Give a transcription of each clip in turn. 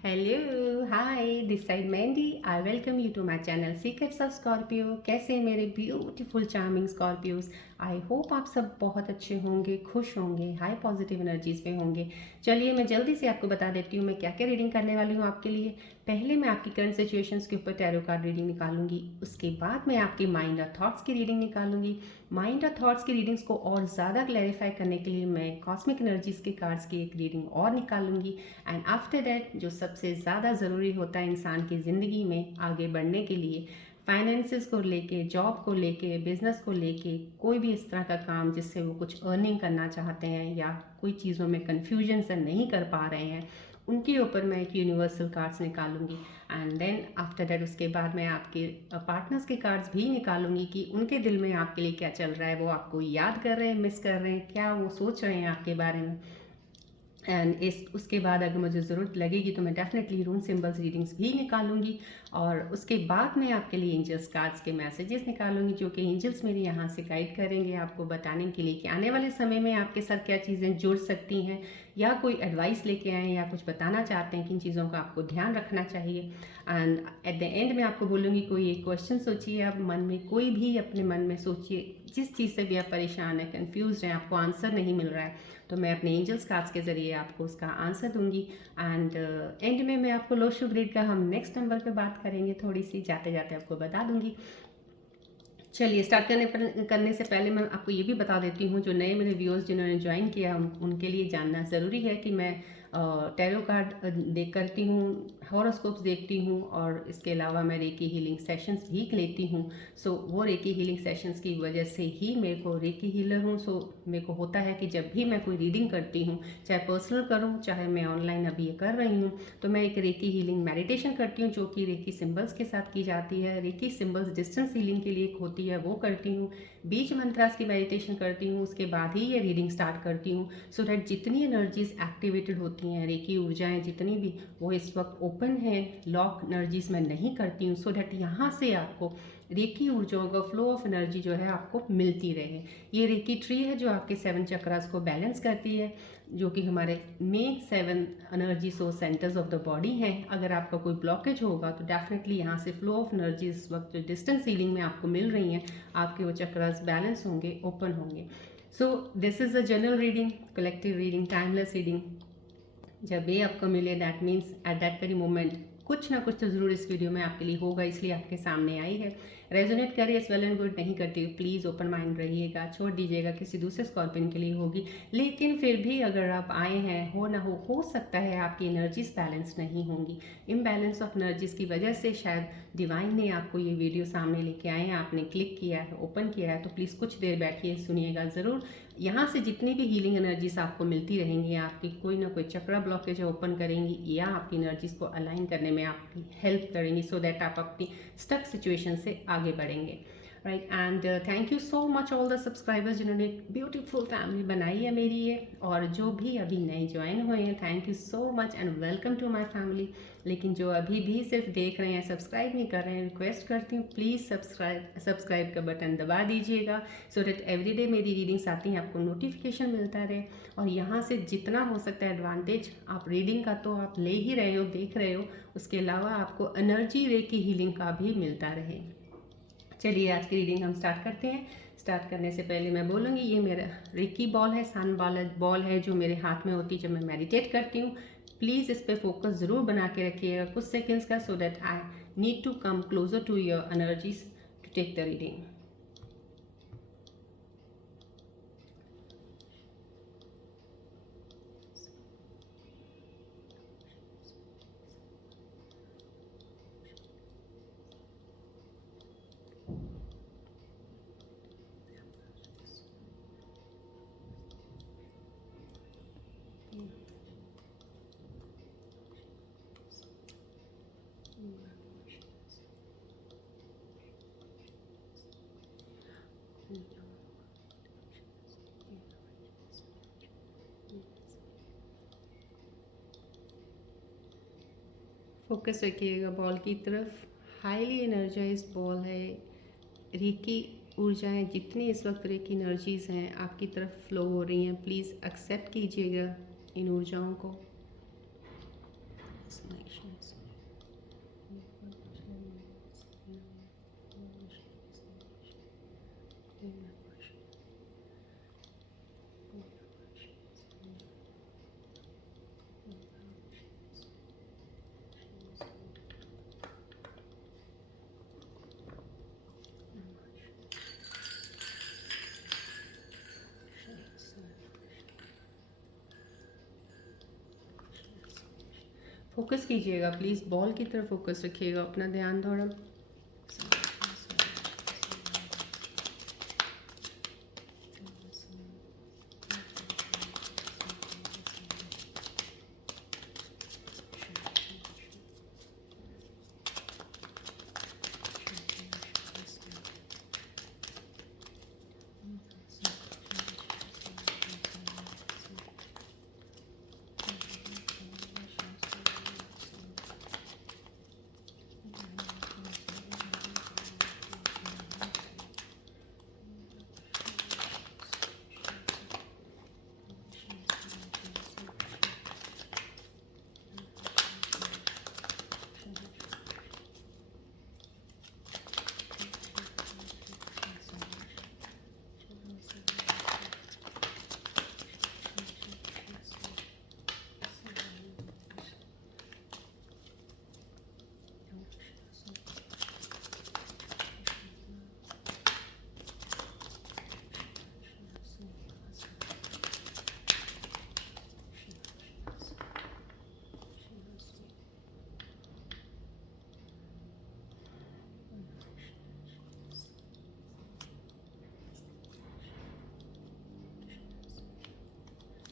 Hello hi, this side Mehndi. I welcome you to my channel secrets of Scorpio. कैसे हैं मेरे beautiful charming Scorpios? I hope आप सब बहुत अच्छे होंगे, खुश होंगे, हाई पॉजिटिव एनर्जीज में होंगे। चलिए मैं जल्दी से आपको बता देती हूँ मैं क्या क्या रीडिंग करने वाली हूँ आपके लिए। पहले मैं आपकी करंट सिचुएशंस के ऊपर टैरो कार्ड रीडिंग निकालूंगी। उसके बाद मैं आपकी माइंड और थॉट्स की रीडिंग निकालूंगी। माइंड और थॉट्स की रीडिंग्स को और ज़्यादा क्लैरिफाई करने के लिए मैं कॉस्मिक एनर्जीज के कार्ड्स की एक रीडिंग और निकालूंगी। एंड आफ्टर दैट जो सबसे ज़्यादा ज़रूरी होता है इंसान की ज़िंदगी में आगे बढ़ने के लिए, फाइनेंसिस को लेके, जॉब को लेके, बिजनेस को लेके, कोई भी इस तरह का काम जिससे वो कुछ अर्निंग करना चाहते हैं या कोई चीज़ों में कन्फ्यूजन से नहीं कर पा रहे हैं, उनके ऊपर मैं एक यूनिवर्सल कार्ड्स निकालूंगी। एंड देन आफ्टर दैट उसके बाद मैं आपके पार्टनर्स के कार्ड्स भी निकालूंगी कि उनके दिल में आपके लिए क्या चल रहा है, वो आपको याद कर रहे हैं, मिस कर रहे हैं, क्या वो सोच रहे हैं आपके बारे में। एंड इस उसके बाद अगर मुझे ज़रूरत लगेगी तो मैं डेफिनेटली रून सिंबल्स रीडिंग्स भी निकालूंगी। और उसके बाद मैं आपके लिए एंजल्स कार्ड्स के मैसेजेस निकालूंगी, जो कि एंजल्स मेरे यहाँ से गाइड करेंगे आपको बताने के लिए कि आने वाले समय में आपके साथ क्या चीज़ें जुड़ सकती हैं, या कोई एडवाइस लेके आएँ या कुछ बताना चाहते हैं, किन चीज़ों का आपको ध्यान रखना चाहिए। एंड एट द एंड में आपको बोलूँगी कोई एक क्वेश्चन सोचिए, आप मन में कोई भी अपने मन में सोचिए, जिस चीज़ से भी आप परेशान हैं, कन्फ्यूज हैं, आपको आंसर नहीं मिल रहा है, तो मैं अपने एंजल्स कार्ड्स के ज़रिए आपको उसका आंसर दूंगी। एंड एंड में मैं आपको लो शुभ रीड का हम नेक्स्ट नंबर पे बात करेंगे, थोड़ी सी जाते जाते आपको बता दूंगी। चलिए स्टार्ट करने से पहले मैं आपको ये भी बता देती हूँ, जो नए मेरे व्यूअर्स जिन्होंने ज्वाइन किया उनके लिए जानना ज़रूरी है कि मैं टैरो कार्ड देख करती हूँ, हॉरोस्कोप्स देखती हूँ, और इसके अलावा मैं रेकी हीलिंग सेशंस भी लेती हूँ। सो वो रेकी हीलिंग सेशंस की वजह से ही मेरे को रेकी हीलर हूँ। सो मेरे को होता है कि जब भी मैं कोई रीडिंग करती हूँ, चाहे पर्सनल करूँ चाहे मैं ऑनलाइन अभी ये कर रही हूँ, तो मैं एक रेकी हीलिंग मेडिटेशन करती हूँ, जो कि रेकी सिंबल्स के साथ की जाती है। रेकी सिंबल्स डिस्टेंस हीलिंग के लिए एक होती है, वो करती हूँ। बीच मंत्रास की मेडिटेशन करती हूँ, उसके बाद ही ये रीडिंग स्टार्ट करती हूँ, सो डैट जितनी एनर्जीज एक्टिवेटेड होती हैं, रेकी ऊर्जाएं जितनी भी, वो इस वक्त ओपन है, लॉक एनर्जीज में नहीं करती हूँ, सो डैट यहाँ से आपको रेकी ऊर्जाओं का फ्लो ऑफ एनर्जी जो है आपको मिलती रहे। ये रेकी ट्री है जो आपके 7 चक्रास को बैलेंस करती है, जो कि हमारे main 7 energy source centres of the body हैं। अगर आपका कोई ब्लॉकेज होगा तो डेफिनेटली यहाँ से फ्लो ऑफ एनर्जी इस वक्त जो डिस्टेंस हीलिंग में आपको मिल रही हैं, आपके वो चक्रास बैलेंस होंगे, ओपन होंगे। So this is a general reading, collective reading, timeless reading. जब ये आपको मिले that means at that very moment कुछ ना कुछ तो ज़रूर इस वीडियो में आपके लिए होगा, इसलिए आपके सामने आई है। रेजोनेट करे इस वेल एंड गुड, नहीं करती प्लीज़ ओपन माइंड रहिएगा, छोड़ दीजिएगा, किसी दूसरे स्कॉर्पियन के लिए होगी। लेकिन फिर भी अगर आप आए हैं, हो ना हो सकता है आपकी एनर्जीज बैलेंस नहीं होंगी। इम्बैलेंस ऑफ एनर्जीज की वजह से शायद डिवाइन ने आपको ये वीडियो सामने लेके आए हैं, आपने क्लिक किया है, ओपन किया है, तो प्लीज़ कुछ देर बैठिए, सुनिएगा ज़रूर। यहाँ से जितनी भी हीलिंग एनर्जीज आपको मिलती रहेंगी, आपकी कोई ना कोई चक्रा ब्लॉकेज ओपन करेंगी या आपकी एनर्जीज को अलाइन करने में आपकी हेल्प करेंगी, सो दैट आप अपनी स्टक सिचुएशन से आगे बढ़ेंगे। Right, and thank you so much all the subscribers जिन्होंने एक ब्यूटीफुल फैमिली बनाई है मेरी ये, और जो भी अभी नए ज्वाइन हुए हैं, thank you so much and welcome to my family. लेकिन जो अभी भी सिर्फ देख रहे हैं, सब्सक्राइब नहीं कर रहे हैं, रिक्वेस्ट करती हूँ प्लीज़ सब्सक्राइब का बटन दबा दीजिएगा, सो दैट एवरीडे मेरी रीडिंग्स आती हैं, आपको नोटिफिकेशन मिलता रहे। और यहाँ से जितना हो सकता है एडवांटेज आप रीडिंग का तो आप ले ही रहे हो, देख रहे हो, उसके अलावा आपको एनर्जी रे की हीलिंग का भी मिलता रहे। चलिए आज की रीडिंग हम स्टार्ट करते हैं। स्टार्ट करने से पहले मैं बोलूँगी, ये मेरा रेकी बॉल है, सन बॉल है, जो मेरे हाथ में होती है जब मैं मेडिटेट करती हूँ। प्लीज़ इस पर फोकस ज़रूर बना के रखिएगा कुछ सेकेंड्स का, so that I need to come closer to your energies to take the reading. Focus रखिएगा बॉल की तरफ। हाईली एनर्जाइज बॉल है। रेकी ऊर्जाएं जितनी इस वक्त रेकी एनर्जीज हैं आपकी तरफ फ्लो हो रही हैं, प्लीज़ एक्सेप्ट कीजिएगा इन ऊर्जाओं को। फोकस कीजिएगा प्लीज़, बॉल की तरफ फोकस रखिएगा अपना ध्यान थोड़ा।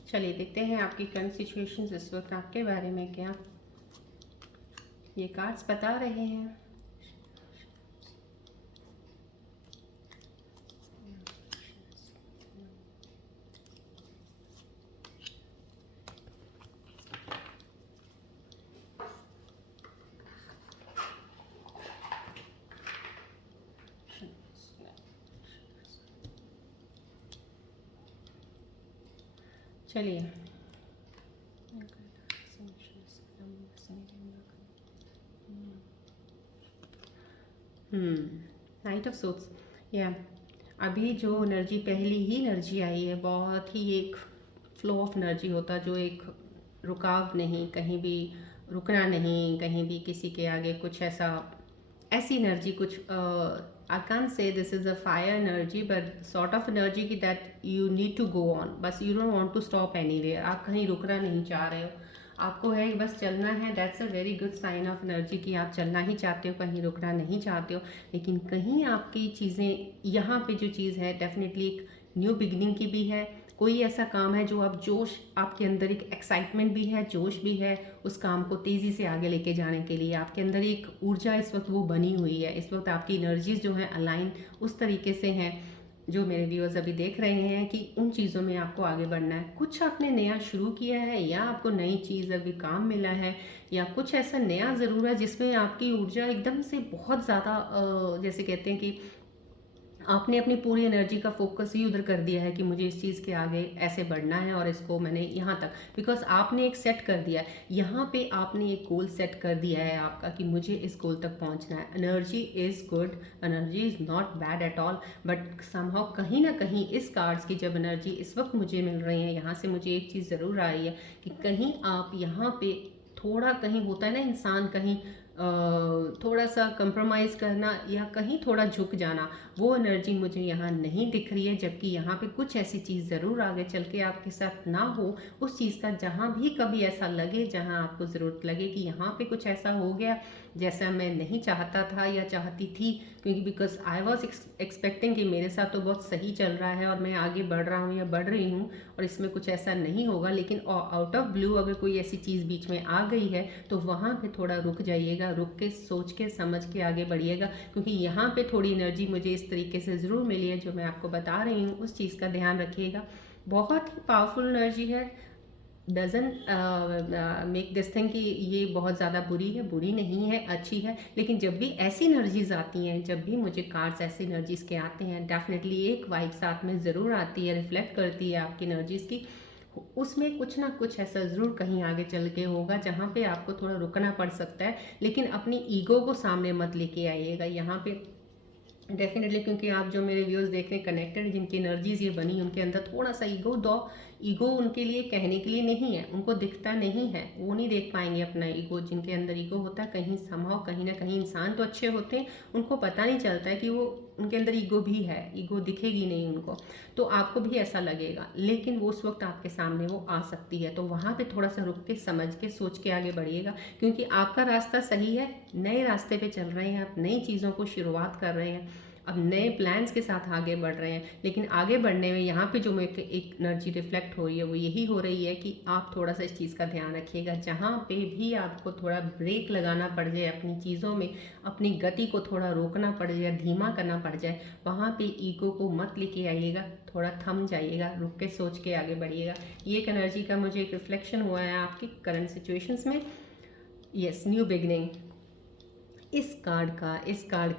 चलिए देखते हैं आपकी करंट सिचुएशंस इस वक्त आपके बारे में क्या ये कार्ड्स बता रहे हैं। चलिए नाइट ऑफ सोट्स, या अभी जो एनर्जी पहली ही एनर्जी आई है बहुत ही एक फ्लो ऑफ एनर्जी होता जो एक रुकाव नहीं, कहीं भी रुकना नहीं, कहीं भी किसी के आगे कुछ ऐसा ऐसी एनर्जी कुछ I can't say this is a fire energy but sort of energy की that you need to go on, बस you don't want to stop anywhere, आप कहीं रुकना नहीं चाह रहे हो, आपको है बस चलना है। That's a very good sign of energy कि आप चलना ही चाहते हो, कहीं रुकना नहीं चाहते हो। लेकिन कहीं आपकी चीज़ें यहाँ पे जो चीज़ है डेफिनेटली एक न्यू बिगिनिंग की भी है, कोई ऐसा काम है जो आप जोश, आपके अंदर एक एक्साइटमेंट भी है, जोश भी है उस काम को तेज़ी से आगे लेके जाने के लिए, आपके अंदर एक ऊर्जा इस वक्त वो बनी हुई है, इस वक्त आपकी एनर्जीज जो हैं अलाइन उस तरीके से हैं। जो मेरे व्यूअर्स अभी देख रहे हैं कि उन चीज़ों में आपको आगे बढ़ना है, कुछ आपने नया शुरू किया है या आपको नई चीज़ अभी काम मिला है या कुछ ऐसा नया ज़रूर है जिसमें आपकी ऊर्जा एकदम से बहुत ज़्यादा जैसे कहते हैं कि आपने अपनी पूरी एनर्जी का फोकस ही उधर कर दिया है कि मुझे इस चीज़ के आगे ऐसे बढ़ना है और इसको मैंने यहाँ तक, बिकॉज आपने एक सेट कर दिया है, यहाँ पे आपने एक गोल सेट कर दिया है आपका कि मुझे इस गोल तक पहुँचना है। Energy is good, energy is not bad at all, but somehow कहीं ना कहीं इस कार्ड्स की जब एनर्जी इस वक्त मुझे मिल रही है, यहाँ से मुझे एक चीज़ ज़रूर आ रही है कि कहीं आप यहाँ पे थोड़ा, कहीं होता है ना इंसान कहीं थोड़ा सा कंप्रोमाइज़ करना या कहीं थोड़ा झुक जाना, वो एनर्जी मुझे यहाँ नहीं दिख रही है। जबकि यहाँ पे कुछ ऐसी चीज़ ज़रूर आगे चल के आपके साथ ना हो, उस चीज़ का जहाँ भी कभी ऐसा लगे, जहाँ आपको ज़रूरत लगे कि यहाँ पे कुछ ऐसा हो गया जैसा मैं नहीं चाहता था या चाहती थी, क्योंकि बिकॉज आई वॉज एक्सपेक्टिंग कि मेरे साथ तो बहुत सही चल रहा है और मैं आगे बढ़ रहा हूँ या बढ़ रही हूँ और इसमें कुछ ऐसा नहीं होगा, लेकिन आउट ऑफ ब्लू अगर कोई ऐसी चीज़ बीच में आ गई है तो वहाँ पे थोड़ा रुक जाइएगा, रुक के सोच के समझ के आगे बढ़िएगा, क्योंकि यहाँ पे थोड़ी एनर्जी मुझे इस तरीके से ज़रूर मिली है जो मैं आपको बता रही हूँ, उस चीज़ का ध्यान रखिएगा। बहुत ही पावरफुल एनर्जी है, डजंट मेक दिस थिंग कि ये बहुत ज़्यादा बुरी है, बुरी नहीं है, अच्छी है। लेकिन जब भी ऐसी एनर्जीज आती हैं, जब भी मुझे कार्ड्स ऐसी एनर्जीज के आते हैं, डेफिनेटली एक वाइब साथ में ज़रूर आती है, रिफ्लेक्ट करती है आपकी एनर्जीज की। उसमें कुछ ना कुछ ऐसा ज़रूर कहीं आगे चल के होगा जहाँ पे आपको थोड़ा रुकना पड़ सकता है, लेकिन अपनी ईगो को सामने मत लेके आइएगा यहाँ पे डेफिनेटली, क्योंकि आप जो मेरे व्यूअर्स देख रहे हैं कनेक्टेड, जिनकी एनर्जीज ये बनी, उनके अंदर थोड़ा सा ईगो, दो ईगो उनके लिए कहने के लिए नहीं है, उनको दिखता नहीं है, वो नहीं देख पाएंगे अपना ईगो। जिनके अंदर ईगो होता है कहीं संभव कहीं ना कहीं, इंसान तो अच्छे होते हैं, उनको पता नहीं चलता है कि वो उनके अंदर ईगो भी है, ईगो दिखेगी नहीं उनको, तो आपको भी ऐसा लगेगा, लेकिन वो उस वक्त आपके सामने वो आ सकती है। तो वहाँ पे थोड़ा सा रुक के समझ के सोच के आगे बढ़िएगा, क्योंकि आपका रास्ता सही है, नए रास्ते पे चल रहे हैं, आप नई चीज़ों को शुरुआत कर रहे हैं, अब नए प्लान्स के साथ आगे बढ़ रहे हैं। लेकिन आगे बढ़ने में यहाँ पे जो मेरे एक एनर्जी रिफ्लेक्ट हो रही है वो यही हो रही है कि आप थोड़ा सा इस चीज़ का ध्यान रखिएगा, जहाँ पे भी आपको थोड़ा ब्रेक लगाना पड़ जाए अपनी चीज़ों में, अपनी गति को थोड़ा रोकना पड़ जाए, धीमा करना पड़ जाए, वहाँ पे ईगो को मत लेके आइएगा, थोड़ा थम जाइएगा, रुक के सोच के आगे बढ़िएगा। ये एक एनर्जी का मुझे एक रिफ्लेक्शन हुआ है आपकी करंट सिचुएशंस में। यस, न्यू बिगनिंग, इस कार्ड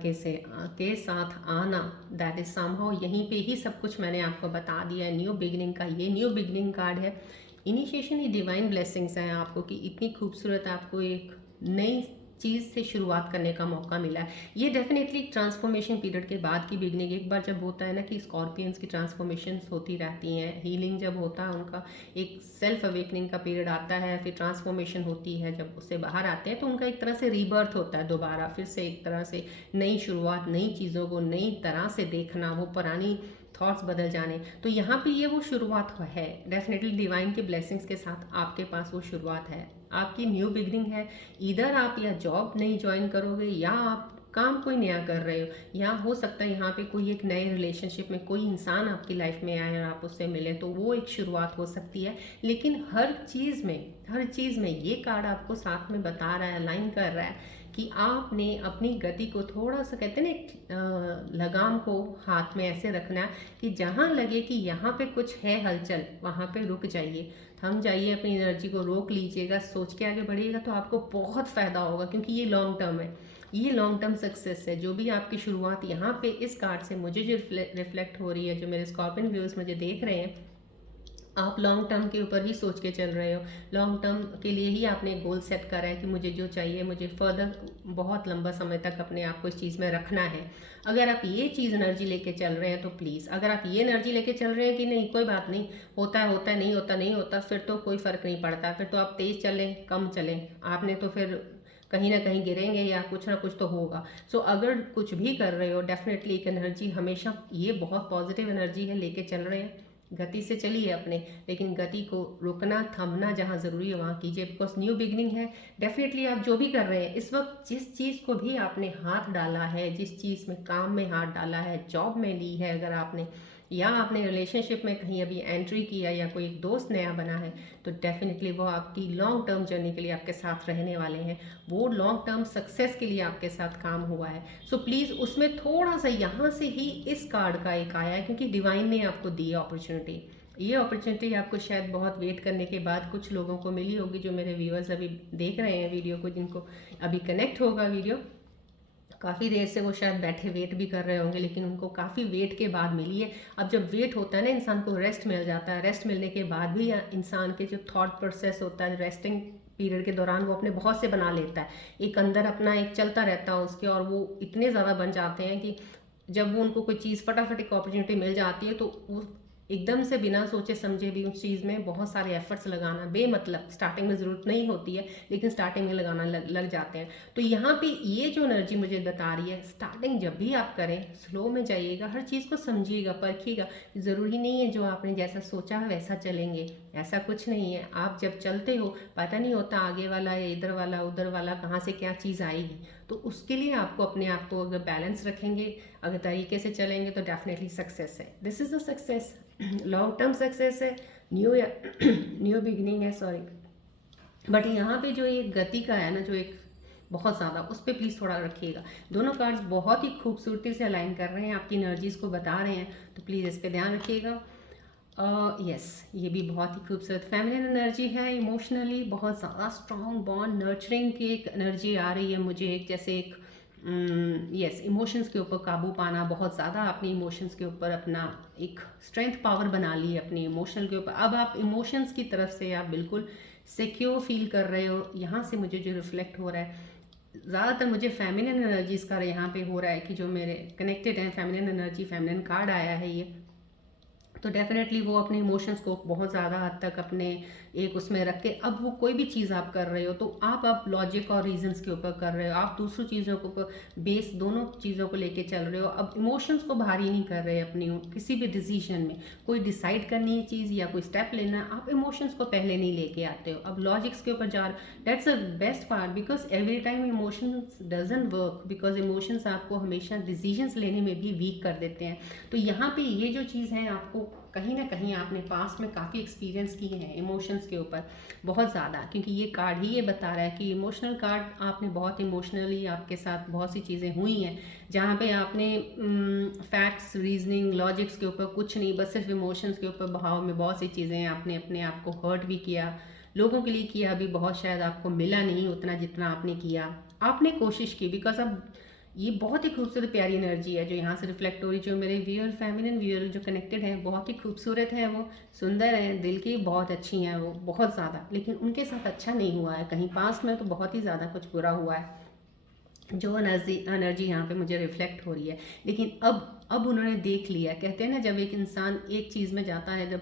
के साथ आना, दैट इज समहाउ यहीं पे ही सब कुछ मैंने आपको बता दिया है। न्यू बिगनिंग का ये न्यू बिगनिंग कार्ड है, इनिशिएशन, ये डिवाइन ब्लेसिंग्स हैं आपको कि इतनी खूबसूरत आपको एक नई चीज़ से शुरुआत करने का मौका मिला है। ये डेफिनेटली ट्रांसफॉर्मेशन पीरियड के बाद की बिगनिंग, एक बार जब होता है ना कि स्कॉर्पियंस की ट्रांसफॉर्मेशन होती रहती हैं, हीलिंग जब होता है उनका, एक सेल्फ अवेकनिंग का पीरियड आता है, फिर ट्रांसफॉर्मेशन होती है, जब उससे बाहर आते हैं तो उनका एक तरह से रीबर्थ होता है, दोबारा फिर से एक तरह से नई शुरुआत, नई चीज़ों को नई तरह से देखना, वो पुरानी थॉट्स बदल जाने। तो यहाँ पे ये वो शुरुआत है, डेफिनेटली डिवाइन के ब्लेसिंग्स के साथ आपके पास वो शुरुआत है, आपकी न्यू बिगनिंग है। इधर आप या जॉब नई ज्वाइन करोगे या आप काम कोई नया कर रहे हो, या हो सकता है यहाँ पे कोई एक नए रिलेशनशिप में कोई इंसान आपकी लाइफ में आए और आप उससे मिले, तो वो एक शुरुआत हो सकती है। लेकिन हर चीज़ में ये कार्ड आपको साथ में बता रहा है, अलाइन कर रहा है कि आपने अपनी गति को थोड़ा सा, कहते हैं ना, एक लगाम को हाथ में ऐसे रखना है कि जहाँ लगे कि यहाँ पे कुछ है हलचल, वहाँ पे रुक जाइए, थम जाइए, अपनी एनर्जी को रोक लीजिएगा, सोच के आगे बढ़िएगा, तो आपको बहुत फ़ायदा होगा, क्योंकि ये लॉन्ग टर्म है, ये लॉन्ग टर्म सक्सेस है। जो भी आपकी शुरुआत यहाँ पे इस कार्ड से मुझे जो रिफ्लेक्ट हो रही है, जो मेरे स्कॉर्पियन व्यूअर्स मुझे देख रहे हैं, आप लॉन्ग टर्म के ऊपर ही सोच के चल रहे हो, लॉन्ग टर्म के लिए ही आपने गोल सेट करा है कि मुझे जो चाहिए, मुझे फर्दर बहुत लंबा समय तक अपने आप को इस चीज़ में रखना है। अगर आप ये चीज़ एनर्जी लेके चल रहे हैं तो प्लीज़, अगर आप ये एनर्जी लेके चल रहे हैं कि नहीं कोई बात नहीं, होता है नहीं होता, फिर तो कोई फ़र्क नहीं पड़ता, फिर तो आप तेज़ चलें कम चलें, आपने तो फिर कहीं ना कहीं गिरेंगे या कुछ ना कुछ तो होगा। सो अगर कुछ भी कर रहे हो, डेफिनेटली एक एनर्जी हमेशा, ये बहुत पॉजिटिव एनर्जी है, लेके चल रहे हैं, गति से चलिए अपने, लेकिन गति को रुकना थमना जहाँ ज़रूरी है वहाँ कीजिए, बिकॉज न्यू बिगनिंग है। डेफिनेटली आप जो भी कर रहे हैं इस वक्त, जिस चीज़ को भी आपने हाथ डाला है, जिस चीज़ में काम में हाथ डाला है, जॉब में ली है अगर आपने, या आपने रिलेशनशिप में कहीं अभी एंट्री किया, या कोई एक दोस्त नया बना है, तो डेफिनेटली वो आपकी लॉन्ग टर्म जर्नी के लिए आपके साथ रहने वाले हैं, वो लॉन्ग टर्म सक्सेस के लिए आपके साथ काम हुआ है। सो प्लीज़ उसमें थोड़ा सा यहाँ से ही इस कार्ड का एक आया है, क्योंकि डिवाइन ने आपको दी अपॉर्चुनिटी, ये अपॉर्चुनिटी आपको शायद बहुत वेट करने के बाद कुछ लोगों को मिली होगी, जो मेरे व्यूअर्स अभी देख रहे हैं वीडियो को, जिनको अभी कनेक्ट होगा वीडियो, काफ़ी देर से वो शायद बैठे वेट भी कर रहे होंगे, लेकिन उनको काफ़ी वेट के बाद मिली है। अब जब वेट होता है ना, इंसान को रेस्ट मिल जाता है, रेस्ट मिलने के बाद भी इंसान के जो थॉट प्रोसेस होता है रेस्टिंग पीरियड के दौरान, वो अपने बहुत से बना लेता है, एक अंदर अपना एक चलता रहता है उसके, और वो इतने ज़्यादा बन जाते हैं कि जब वो उनको कोई चीज़ फटाफट एक अपॉर्चुनिटी मिल जाती है, तो वो एकदम से बिना सोचे समझे भी उस चीज़ में बहुत सारे एफर्ट्स लगाना बेमतलब, स्टार्टिंग में ज़रूरत नहीं होती है, लेकिन स्टार्टिंग में लगाना लग जाते हैं। तो यहाँ पे ये जो एनर्जी मुझे बता रही है, स्टार्टिंग जब भी आप करें स्लो में जाइएगा, हर चीज़ को समझिएगा, परखिएगा, ज़रूरी नहीं है जो आपने जैसा सोचा है वैसा चलेंगे, ऐसा कुछ नहीं है। आप जब चलते हो पता नहीं होता आगे वाला या इधर वाला उधर वाला कहाँ से क्या चीज़ आएगी, तो उसके लिए आपको अपने आप को अगर बैलेंस रखेंगे, अगर तरीके से चलेंगे, तो डेफिनेटली सक्सेस है। This is the success, long term success है, न्यू बिगिनिंग है, सॉरी। बट यहाँ पे जो एक गति का है ना, जो एक बहुत ज़्यादा, उस पर प्लीज़ थोड़ा रखिएगा। दोनों कार्ड्स बहुत ही खूबसूरती से अलाइन कर रहे हैं, आपकी एनर्जीज को बता रहे हैं, तो प्लीज़ इस पर ध्यान रखिएगा। यस, ये भी बहुत ही खूबसूरत फेमिनिन एनर्जी है, इमोशनली बहुत ज़्यादा स्ट्रॉन्ग बॉन्ड, नर्चरिंग की एक एनर्जी आ रही है मुझे, एक जैसे एक यस, इमोशंस के ऊपर काबू पाना, बहुत ज़्यादा अपने इमोशंस के ऊपर अपना एक स्ट्रेंथ पावर बना ली है अपने इमोशन के ऊपर। अब आप इमोशंस की तरफ से आप बिल्कुल सिक्योर फील कर रहे हो। यहाँ से मुझे जो रिफ्लेक्ट हो रहा है, ज़्यादातर मुझे फेमिनिन एनर्जीज का यहाँ पे हो रहा है कि जो मेरे कनेक्टेड हैं फेमिनिन एनर्जी, फेमिनिन कार्ड आया है ये, तो डेफिनेटली वो अपने इमोशंस को बहुत ज़्यादा हद तक अपने एक उसमें रख के, अब वो कोई भी चीज़ आप कर रहे हो तो आप लॉजिक और रीजंस के ऊपर कर रहे हो, आप दूसरी चीज़ों के ऊपर बेस दोनों चीज़ों को लेके चल रहे हो। अब इमोशंस को भारी नहीं कर रहे अपनी किसी भी डिसीजन में। कोई डिसाइड करनी है चीज़ या कोई स्टेप लेना है, आप इमोशंस को पहले नहीं लेके आते हो, अब लॉजिक्स के ऊपर जा रहे। That's a best part, because every time emotions doesn't work, because emotions आपको हमेशा डिसीजंस लेने में भी वीक कर देते हैं। तो यहाँ पे ये जो चीज़ है, आपको कहीं ना कहीं आपने पास्ट में काफ़ी एक्सपीरियंस किए हैं इमोशंस के ऊपर बहुत ज़्यादा, क्योंकि ये कार्ड ही ये बता रहा है कि इमोशनल कार्ड, आपने बहुत इमोशनली आपके साथ बहुत सी चीज़ें हुई हैं जहाँ पे आपने फैक्ट्स, रीजनिंग, लॉजिक्स के ऊपर कुछ नहीं, बस सिर्फ इमोशंस के ऊपर बहाव में बहुत सी चीज़ें आपने अपने आप को हर्ट भी किया, लोगों के लिए किया भी बहुत, शायद आपको मिला नहीं उतना जितना आपने किया। आपने कोशिश की, बिकॉज अब ये बहुत ही खूबसूरत प्यारी एनर्जी है जो यहाँ से रिफ्लेक्ट हो रही। जो मेरे व्यूअर, फेमिनिन व्यूअर जो कनेक्टेड हैं, बहुत ही खूबसूरत है, वो सुंदर हैं, दिल की बहुत अच्छी हैं वो, बहुत ज़्यादा, लेकिन उनके साथ अच्छा नहीं हुआ है कहीं पास में, तो बहुत ही ज़्यादा कुछ बुरा हुआ है जो एनर्जी यहाँ पे मुझे रिफ्लेक्ट हो रही है। लेकिन अब उन्होंने देख लिया, कहते हैं ना जब एक इंसान एक चीज़ में जाता है, जब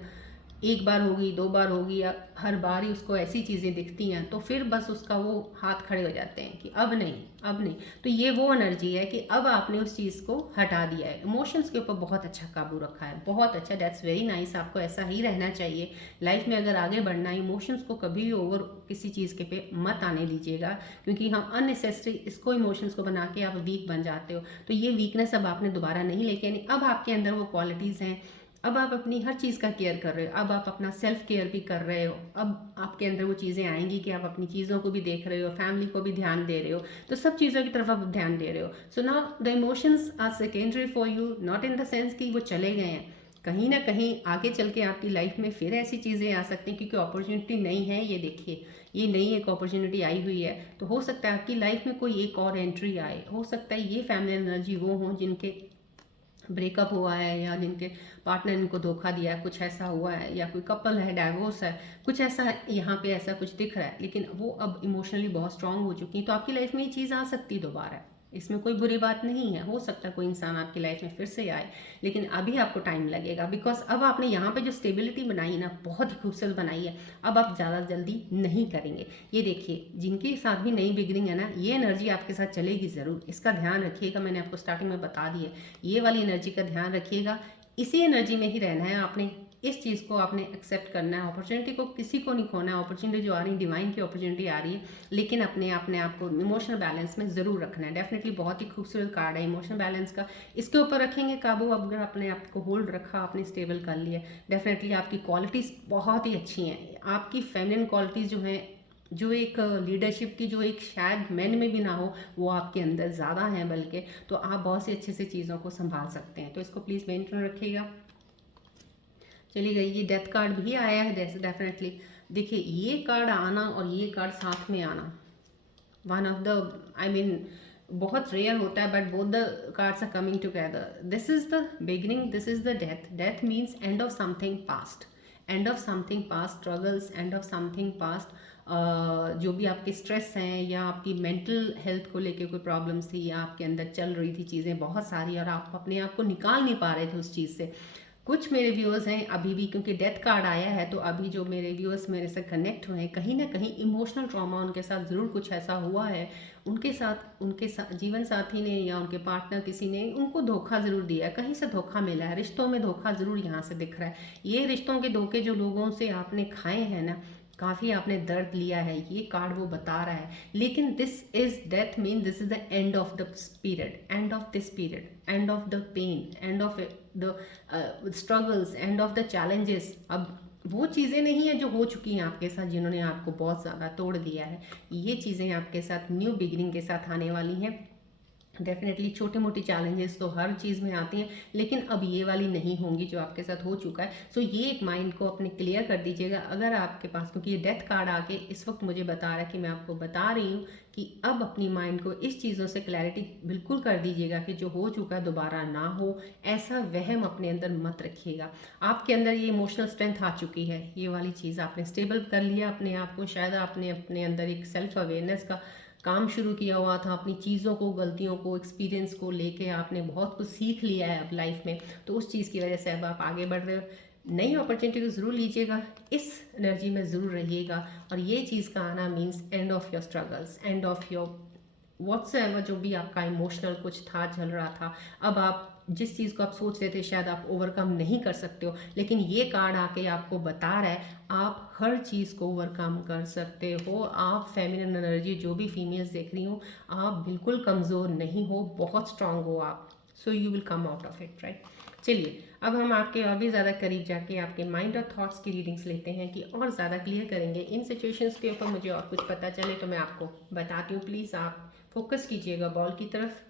एक बार होगी, दो बार होगी, या हर बार ही उसको ऐसी चीज़ें दिखती हैं, तो फिर बस उसका वो हाथ खड़े हो जाते हैं कि अब नहीं, अब नहीं। तो ये वो एनर्जी है कि अब आपने उस चीज़ को हटा दिया है, इमोशंस के ऊपर बहुत अच्छा काबू रखा है, बहुत अच्छा। दैट्स वेरी नाइस, आपको ऐसा ही रहना चाहिए लाइफ में। अगर आगे बढ़ना है, इमोशंस को कभी भी ओवर किसी चीज़ के पे मत आने दीजिएगा, क्योंकि हम अननेसेसरी इसको इमोशंस को बना के आप वीक बन जाते हो। तो ये वीकनेस अब आपने दोबारा नहीं लेके आनी। अब आपके अंदर वो क्वालिटीज़ हैं, अब आप अपनी हर चीज़ का केयर कर रहे हो, अब आप अपना सेल्फ केयर भी कर रहे हो। अब आपके अंदर वो चीज़ें आएंगी कि आप अपनी चीज़ों को भी देख रहे हो, फैमिली को भी ध्यान दे रहे हो, तो सब चीज़ों की तरफ आप ध्यान दे रहे हो। So now the emotions are secondary for you, not in the sense कि वो चले गए हैं, कहीं ना कहीं आगे चल के आपकी लाइफ में फिर ऐसी चीज़ें आ सकती हैं, क्योंकि अपॉर्चुनिटी नई है। ये देखिए, ये नई एक अपॉर्चुनिटी आई हुई है, तो हो सकता है आपकी लाइफ में कोई एक और एंट्री आए। हो सकता है ये फैमिली एनर्जी वो हों जिनके ब्रेकअप हुआ है, या जिनके पार्टनर इनको धोखा दिया है, कुछ ऐसा हुआ है, या कोई कपल है, डाइवोर्स है, कुछ ऐसा यहाँ पे ऐसा कुछ दिख रहा है, लेकिन वो अब इमोशनली बहुत स्ट्रांग हो चुकी हैं। तो आपकी लाइफ में ये चीज़ आ सकती है दोबारा, इसमें कोई बुरी बात नहीं है। हो सकता है कोई इंसान आपकी लाइफ में फिर से आए, लेकिन अभी आपको टाइम लगेगा, बिकॉज अब आपने यहाँ पे जो स्टेबिलिटी बनाई है ना, बहुत ही खूबसूरत बनाई है। अब आप ज़्यादा जल्दी नहीं करेंगे। ये देखिए, जिनके साथ भी नई बिगनिंग है ना, ये एनर्जी आपके साथ चलेगी ज़रूर, इसका ध्यान रखिएगा। मैंने आपको स्टार्टिंग में बता दी है, ये वाली एनर्जी का ध्यान रखिएगा। इसी एनर्जी में ही रहना है आपने, इस चीज़ को आपने एक्सेप्ट करना है। अपॉर्चुनिटी को किसी को नहीं खोना है, अपॉर्चुनिटी जो आ रही है डिवाइन की अपॉर्चुनिटी आ रही है, लेकिन अपने आप को इमोशनल बैलेंस में ज़रूर रखना है। डेफिनेटली बहुत ही खूबसूरत कार्ड है इमोशनल बैलेंस का, इसके ऊपर रखेंगे काबू। अब अगर अपने आप को होल्ड रखा, आपने स्टेबल कर लिया, डेफिनेटली आपकी क्वालिटीज़ बहुत ही अच्छी हैं। आपकी फेमिनिन क्वालिटीज़ जो हैं, जो एक लीडरशिप की, जो एक शायद मैन में भी ना हो, वो आपके अंदर ज़्यादा है बल्कि, तो आप बहुत से अच्छे से चीज़ों को संभाल सकते हैं। तो इसको प्लीज़ मेंटेन रखिएगा। चली गई, ये डेथ कार्ड भी आया है डेफिनेटली। देखिए, ये कार्ड आना और ये कार्ड साथ में आना, one of the, I mean बहुत रेयर होता है, but both the cards are coming together. This is the beginning, this is the death. Death means end of something past, end of something past, struggles, end of something past. जो भी आपके stress हैं, या आपकी mental health को लेके कोई problems थी, या आपके अंदर चल रही थी चीज़ें बहुत सारी, और आप अपने आप को निकाल नहीं पा रहे थे उस चीज़ से। कुछ मेरे व्यूअर्स हैं अभी भी, क्योंकि डेथ कार्ड आया है, तो अभी जो मेरे व्यूअर्स मेरे से कनेक्ट हुए हैं, कहीं ना कहीं इमोशनल ट्रॉमा उनके साथ ज़रूर कुछ ऐसा हुआ है। उनके साथ जीवन साथी ने या उनके पार्टनर किसी ने उनको धोखा ज़रूर दिया है, कहीं से धोखा मिला है, रिश्तों में धोखा ज़रूर यहाँ से दिख रहा है। ये रिश्तों के धोखे जो लोगों से आपने खाए हैं ना, काफ़ी आपने दर्द लिया है, ये कार्ड वो बता रहा है। लेकिन this is death mean this is the end of the period, end of this period, end of the pain, end of the struggles, end of the challenges. अब वो चीज़ें नहीं है जो हो चुकी हैं आपके साथ, जिन्होंने आपको बहुत ज़्यादा तोड़ दिया है। ये चीज़ें आपके साथ न्यू बिगिनिंग के साथ आने वाली हैं। डेफिनेटली छोटे मोटी चैलेंजेस तो हर चीज़ में आती हैं, लेकिन अब ये वाली नहीं होंगी जो आपके साथ हो चुका है। सो ये एक माइंड को अपने क्लियर कर दीजिएगा अगर आपके पास, क्योंकि ये डेथ कार्ड आके इस वक्त मुझे बता रहा है कि मैं आपको बता रही हूँ कि अब अपनी माइंड को इस चीज़ों से क्लैरिटी बिल्कुल कर दीजिएगा कि जो हो चुका है दोबारा ना हो। ऐसा वहम अपने अंदर मत रखिएगा। आपके अंदर ये इमोशनल स्ट्रेंथ आ चुकी है, ये वाली चीज़ आपने स्टेबल कर लिया अपने आप को। शायद आपने अपने अंदर एक सेल्फ अवेयरनेस का काम शुरू किया हुआ था, अपनी चीज़ों को, गलतियों को, एक्सपीरियंस को लेके आपने बहुत कुछ सीख लिया है अब लाइफ में, तो उस चीज़ की वजह से अब आप आगे बढ़ रहे हो। नई अपॉर्चुनिटी को ज़रूर लीजिएगा, इस एनर्जी में ज़रूर रहिएगा। और ये चीज़ का आना means end of your struggles, end of your whatsoever जो भी आपका इमोशनल कुछ था, चल रहा था। अब आप जिस चीज़ को आप सोच रहे थे शायद आप ओवरकम नहीं कर सकते हो, लेकिन ये कार्ड आके आपको बता रहा है आप हर चीज़ को ओवरकम कर सकते हो। आप फेमिनिन एनर्जी जो भी फीमेल्स देख रही हो, आप बिल्कुल कमज़ोर नहीं हो, बहुत स्ट्रांग हो आप। So you will come out of it, right. चलिए अब हम आपके और भी ज़्यादा करीब जाके आपके माइंड और थॉट्स की रीडिंग्स लेते हैं कि और ज़्यादा क्लियर करेंगे। इन सिचुएशंस के ऊपर मुझे और कुछ पता चले तो मैं आपको बताती हूँ। प्लीज़ आप फोकस कीजिएगा बॉल की तरफ।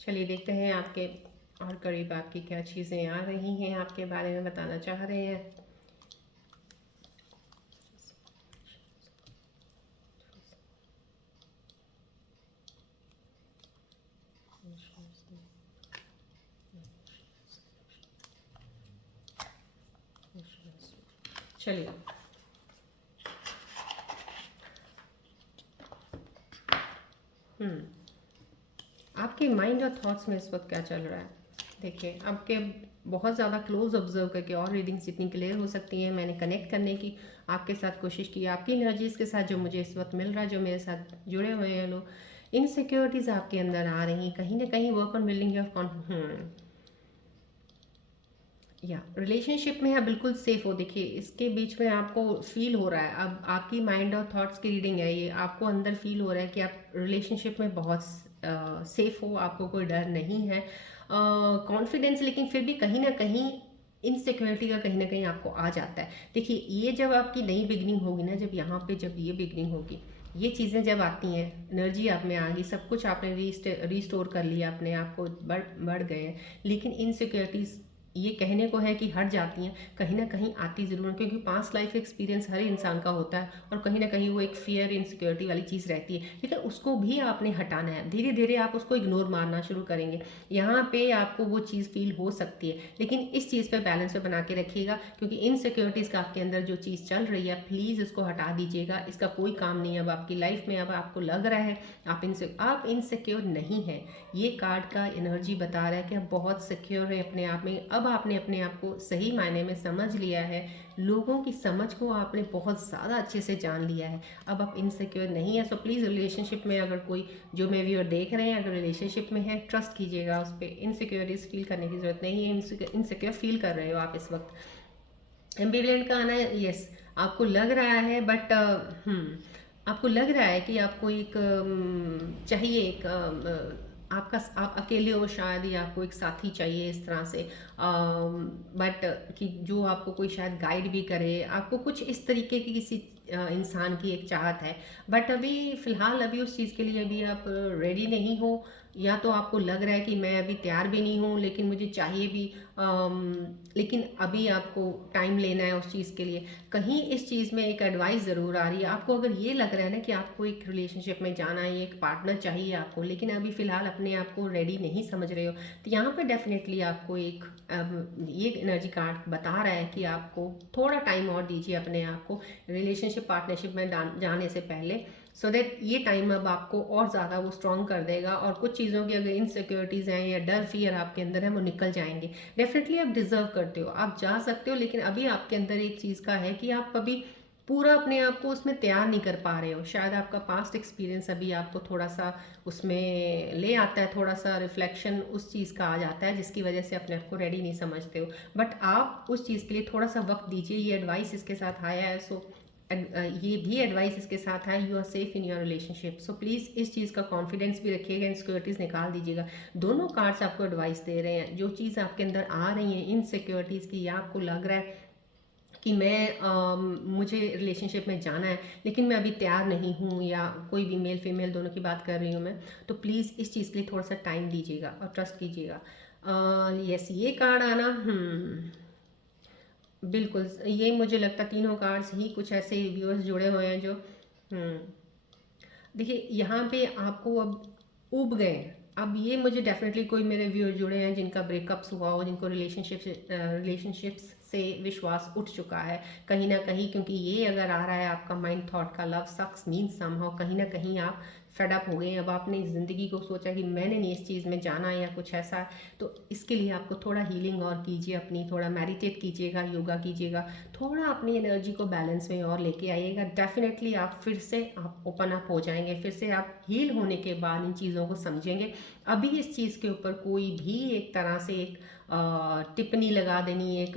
चलिए देखते हैं आपके और करीब आपकी क्या चीज़ें आ रही हैं, आपके बारे में बताना चाह रहे हैं। चलिए आपके माइंड और थॉट्स में इस वक्त क्या चल रहा है। देखिए आपके बहुत ज़्यादा क्लोज ऑब्जर्व करके और रीडिंग्स जितनी क्लियर हो सकती हैं मैंने कनेक्ट करने की आपके साथ कोशिश की। आपकी एनर्जीज़ के साथ जो मुझे इस वक्त मिल रहा है, जो मेरे साथ जुड़े हुए हैं लोग, इनसिक्योरिटीज़ आपके अंदर आ रही, कहीं ना कहीं वर्क ऑन बिल्डिंग योर या रिलेशनशिप में आप बिल्कुल सेफ हो। देखिए इसके बीच में आपको फील हो रहा है, अब आपकी माइंड और थॉट्स की रीडिंग है ये, आपको अंदर फील हो रहा है कि आप रिलेशनशिप में बहुत सेफ हो, आपको कोई डर नहीं है, कॉन्फिडेंस, लेकिन फिर भी कहीं ना कहीं इनसिक्योरिटी का कहीं ना कहीं आपको आ जाता है। देखिए ये जब आपकी नई बिगनिंग होगी ना, जब यहाँ पे जब ये बिगनिंग होगी, ये चीज़ें जब आती हैं, एनर्जी आप में आ गई, सब कुछ आपने रीस्टोर कर लिया, अपने आप को बढ़ गए हैं, लेकिन इनसिक्योरिटीज़ ये कहने को है कि हट जाती हैं, कहीं ना कहीं आती ज़रूर है, क्योंकि पास्ट लाइफ एक्सपीरियंस हर इंसान का होता है और कहीं ना कहीं वो एक फियर इनसिक्योरिटी वाली चीज़ रहती है, लेकिन उसको भी आपने हटाना है। धीरे धीरे आप उसको इग्नोर मारना शुरू करेंगे। यहाँ पे आपको वो चीज़ फील हो सकती है, लेकिन इस चीज़ पे बैलेंस पे बना के रखिएगा, क्योंकि इनसिक्योरिटीज़ का आपके अंदर जो चीज़ चल रही है प्लीज़ इसको हटा दीजिएगा। इसका कोई काम नहीं है अब आपकी लाइफ में। अब आपको लग रहा है आप इनसिक्योर नहीं है, ये कार्ड का एनर्जी बता रहा है कि आप बहुत सिक्योर है अपने आप में। अब आपने अपने आप को सही मायने में समझ लिया है, लोगों की समझ को आपने बहुत ज़्यादा अच्छे से जान लिया है, अब आप इनसिक्योर नहीं है। सो प्लीज़ रिलेशनशिप में अगर कोई जो मे व्यूअर देख रहे हैं अगर रिलेशनशिप में है, ट्रस्ट कीजिएगा उस पर, इनसिक्योरिटीज फील करने की ज़रूरत नहीं है। इनसिक्योर फील कर रहे हो आप इस वक्त। एम्बिवेलेंट का आना है, यस आपको लग रहा है, बट आपको लग रहा है कि आपको एक चाहिए, एक आपका आप अकेले हो शायद, या आपको एक साथी चाहिए इस तरह से, बट कि जो आपको कोई शायद गाइड भी करे, आपको कुछ इस तरीके की किसी इंसान की एक चाहत है। बट अभी फ़िलहाल अभी उस चीज़ के लिए अभी आप रेडी नहीं हो, या तो आपको लग रहा है कि मैं अभी तैयार भी नहीं हूँ लेकिन मुझे चाहिए भी, लेकिन अभी आपको टाइम लेना है उस चीज़ के लिए। कहीं इस चीज़ में एक एडवाइस ज़रूर आ रही है। आपको अगर ये लग रहा है ना कि आपको एक रिलेशनशिप में जाना है, एक पार्टनर चाहिए आपको, लेकिन अभी फ़िलहाल अपने आप को रेडी नहीं समझ रहे हो, तो यहाँ पे डेफिनेटली आपको एक ये एनर्जी कार्ड बता रहा है कि आपको थोड़ा टाइम और दीजिए अपने आप को रिलेशनशिप पार्टनरशिप में जाने से पहले, सो दैट ये टाइम अब आपको और ज़्यादा वो स्ट्रॉन्ग कर देगा, और कुछ चीज़ों की अगर इनसिक्योरिटीज़ हैं या डर फियर आपके अंदर है वो निकल जाएंगे। डेफिनेटली आप डिजर्व करते हो, आप जा सकते हो, लेकिन अभी आपके अंदर एक चीज़ का है कि आप अभी पूरा अपने आप को उसमें तैयार नहीं कर पा रहे हो। शायद आपका पास्ट एक्सपीरियंस अभी आपको थोड़ा सा उसमें ले आता है, थोड़ा सा रिफ्लेक्शन उस चीज़ का आ जाता है जिसकी वजह से अपने आप को रेडी नहीं समझते हो। बट आप उस चीज़ के लिए थोड़ा सा वक्त दीजिए। ये एडवाइस इसके साथ आया है, सो ये भी एडवाइस इसके साथ है, you are safe in your relationship. So please इस चीज़ का कॉन्फिडेंस भी रखिएगा, इनसिक्योरिटीज़ निकाल दीजिएगा। दोनों कार्ड्स आपको एडवाइस दे रहे हैं, जो चीज़ आपके अंदर आ रही है इनसिक्योरिटीज़ की, या आपको लग रहा है कि मुझे रिलेशनशिप में जाना है लेकिन मैं अभी तैयार नहीं हूँ, या कोई भी मेल फीमेल दोनों की बात कर रही हूँ मैं, तो प्लीज़ इस चीज़ के लिए थोड़ा सा टाइम दीजिएगा और ट्रस्ट कीजिएगा। यस, ये कार्ड आना, बिल्कुल ये मुझे लगता है तीनों कार्ड्स ही कुछ ऐसे व्यूअर्स जुड़े हुए हैं जो देखिए यहाँ पे आपको अब उब गए। अब ये मुझे डेफिनेटली कोई मेरे व्यूअर जुड़े हैं जिनका ब्रेकअप्स हुआ हो, जिनको रिलेशनशिप्स से विश्वास उठ चुका है कहीं ना कहीं, क्योंकि ये अगर आ रहा है आपका माइंड थॉट का लव सक्स मीन्स समहाउ, कहीं ना कहीं आप फेड अप हो गए हैं। अब आपने ज़िंदगी को सोचा कि मैंने नहीं इस चीज़ में जाना या कुछ ऐसा, तो इसके लिए आपको थोड़ा हीलिंग और कीजिए अपनी, थोड़ा मेडिटेट कीजिएगा, योगा कीजिएगा, थोड़ा अपनी एनर्जी को बैलेंस में और लेके आइएगा। डेफिनेटली आप फिर से आप ओपन अप हो जाएंगे, फिर से आप हील होने के बाद इन चीज़ों को समझेंगे। अभी इस चीज़ के ऊपर कोई भी एक तरह से एक टिप्पणी लगा देनी, एक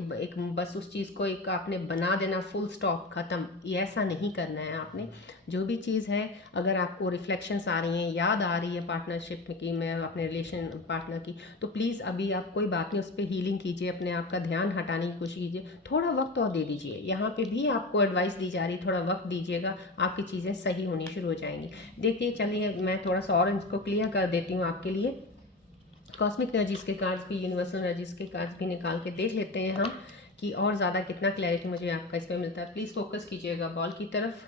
बस उस चीज़ को एक आपने बना देना फुल स्टॉप ख़त्म, ये ऐसा नहीं करना है आपने। जो भी चीज़ है, अगर आपको रिफ्लेक्शंस आ रही हैं, याद आ रही है पार्टनरशिप की, मैं अपने रिलेशन पार्टनर की, तो प्लीज़ अभी आप कोई बात नहीं, उस पर हीलिंग कीजिए, अपने आप का ध्यान हटाने की कोशिश कीजिए, थोड़ा वक्त और दे दीजिए। यहाँ पे भी आपको एडवाइस दी जा रही है, थोड़ा वक्त दीजिएगा, आपकी चीज़ें सही होनी शुरू हो जाएंगी। देखिए चलिए मैं थोड़ा सा और इसको क्लियर कर देती हूँ आपके लिए। कॉस्मिक एनर्जीज के कार्ड्स भी, यूनिवर्सल एनर्जीज के कार्ड्स भी निकाल के देख लेते हैं हम कि और ज़्यादा कितना क्लैरिटी मुझे आपका इसमें मिलता है। प्लीज़ फोकस कीजिएगा बॉल की तरफ।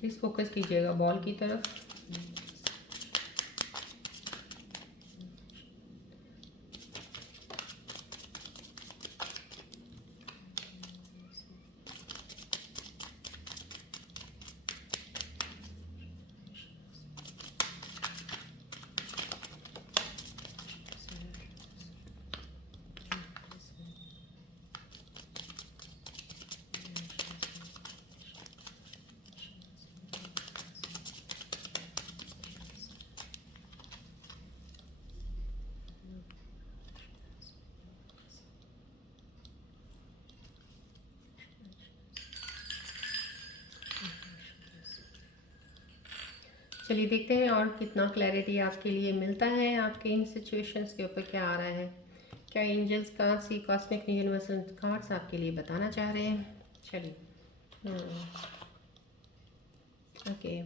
प्लीज़ फोकस कीजिएगा बॉल की तरफ। चलिए देखते हैं और कितना क्लैरिटी आपके लिए मिलता है, आपके इन सिचुएशंस के ऊपर क्या आ रहा है, क्या angels cards, cosmic universal cards आपके लिए बताना चाह रहे हैं। चलिए ओके,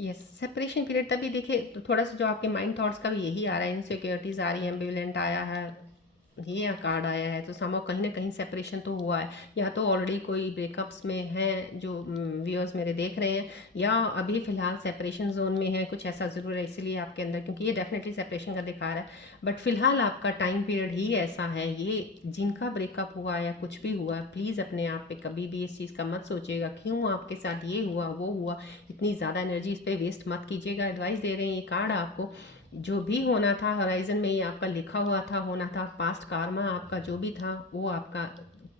यस, सेपरेशन पीरियड। तभी देखिए तो थोड़ा सा जो आपके माइंड थॉट्स का भी यही आ रहा है, इनसिक्योरिटीज़ आ रही है, एम्बिवेलेंट आया है, ये कार्ड आया है, तो समहाउ कहीं ना कहीं सेपरेशन तो हुआ है, या तो ऑलरेडी कोई ब्रेकअप्स में है जो व्यूअर्स मेरे देख रहे हैं, या अभी फ़िलहाल सेपरेशन जोन में है, कुछ ऐसा ज़रूर है इसीलिए आपके अंदर, क्योंकि ये डेफिनेटली सेपरेशन का दिखा रहा है। बट फिलहाल आपका टाइम पीरियड ही ऐसा है। ये जिनका ब्रेकअप हुआ या कुछ भी हुआ, प्लीज़ अपने आप पे कभी भी इस चीज़ का मत सोचिएगा क्यों आपके साथ ये हुआ वो हुआ, इतनी ज़्यादा एनर्जी इस पर वेस्ट मत कीजिएगा। एडवाइस दे रहे हैं ये कार्ड आपको, जो भी होना था हराइजन में ही आपका लिखा हुआ था, होना था, पास्ट कार्मा आपका जो भी था वो आपका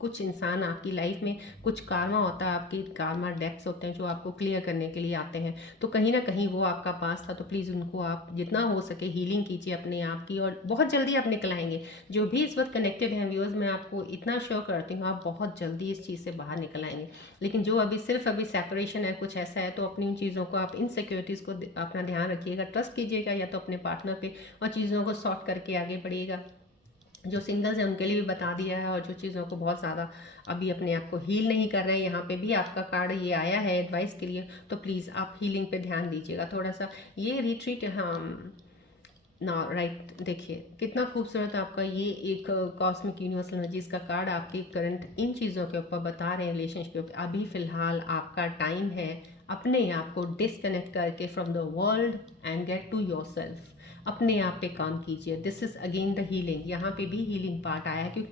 कुछ इंसान आपकी लाइफ में, कुछ कार्मा होता है, आपके कार्मा डेप्थ्स होते हैं जो आपको क्लियर करने के लिए आते हैं, तो कहीं ना कहीं वो आपका पास था, तो प्लीज़ उनको आप जितना हो सके हीलिंग कीजिए अपने आप की, और बहुत जल्दी आप निकल आएंगे। जो भी इस वक्त कनेक्टेड हैं व्यूअर्स, मैं आपको इतना श्योर करती हूँ आप बहुत जल्दी इस चीज़ से बाहर निकल आएंगे। लेकिन जो अभी सिर्फ अभी सेपरेशन है, कुछ ऐसा है, तो अपनी उन चीज़ों को आप, इनसिक्योरिटीज़ को अपना ध्यान रखिएगा, ट्रस्ट कीजिएगा या तो अपने पार्टनर पे, और चीज़ों को सॉर्ट करके आगे बढ़िएगा। जो सिंगल्स हैं उनके लिए भी बता दिया है, और जो चीज़ों को बहुत ज़्यादा अभी अपने आप को हील नहीं कर रहे हैं, यहाँ पे भी आपका कार्ड ये आया है एडवाइस के लिए, तो प्लीज़ आप हीलिंग पे ध्यान दीजिएगा थोड़ा सा। ये रिट्रीट, हाँ ना, राइट, देखिए कितना खूबसूरत आपका ये एक कॉस्मिक यूनिवर्सल एनर्जीज का कार्ड आपके करंट इन चीज़ों के ऊपर बता रहे हैं, रिलेशनशिप के ऊपर। अभी फ़िलहाल आपका टाइम है अपने आप को डिसकनेक्ट करके from the world and get to yourself. अपने आप पे काम कीजिए। This is again the healing, यहाँ पे भी हीलिंग पार्ट आया है, क्योंकि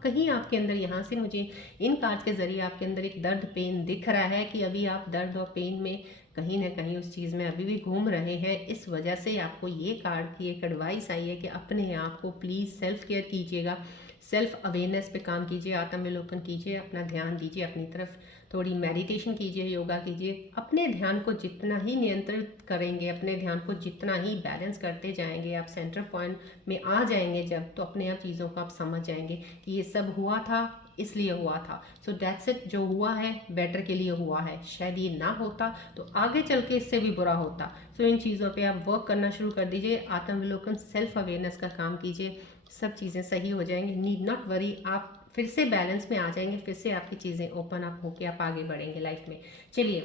कहीं आपके अंदर, यहाँ से मुझे इन कार्ड्स के ज़रिए आपके अंदर एक दर्द पेन दिख रहा है कि अभी आप दर्द और पेन में कहीं ना कहीं उस चीज़ में अभी भी घूम रहे हैं। इस वजह से आपको ये कार्ड की एक एडवाइस आई है कि अपने आप को प्लीज़ सेल्फ केयर कीजिएगा, सेल्फ अवेयरनेस पे काम कीजिए, आत्मविलोकन कीजिए, अपना ध्यान दीजिए अपनी तरफ, थोड़ी मेडिटेशन कीजिए, योगा कीजिए। अपने ध्यान को जितना ही नियंत्रित करेंगे, अपने ध्यान को जितना ही बैलेंस करते जाएंगे, आप सेंटर पॉइंट में आ जाएंगे जब, तो अपने आप चीज़ों को आप समझ जाएंगे कि ये सब हुआ था, इसलिए हुआ था। सो दैट्स इट, जो हुआ है बेटर के लिए हुआ है, शायद ये ना होता तो आगे चल के इससे भी बुरा होता। सो इन चीज़ों पे आप वर्क करना शुरू कर दीजिए, आत्मविलोकन, सेल्फ अवेयरनेस का काम कीजिए, सब चीज़ें सही हो जाएंगी। नीड नॉट वरी, आप फिर से बैलेंस में आ जाएंगे, फिर से आपकी चीज़ें ओपन अप होके आप आगे बढ़ेंगे लाइफ में। चलिए,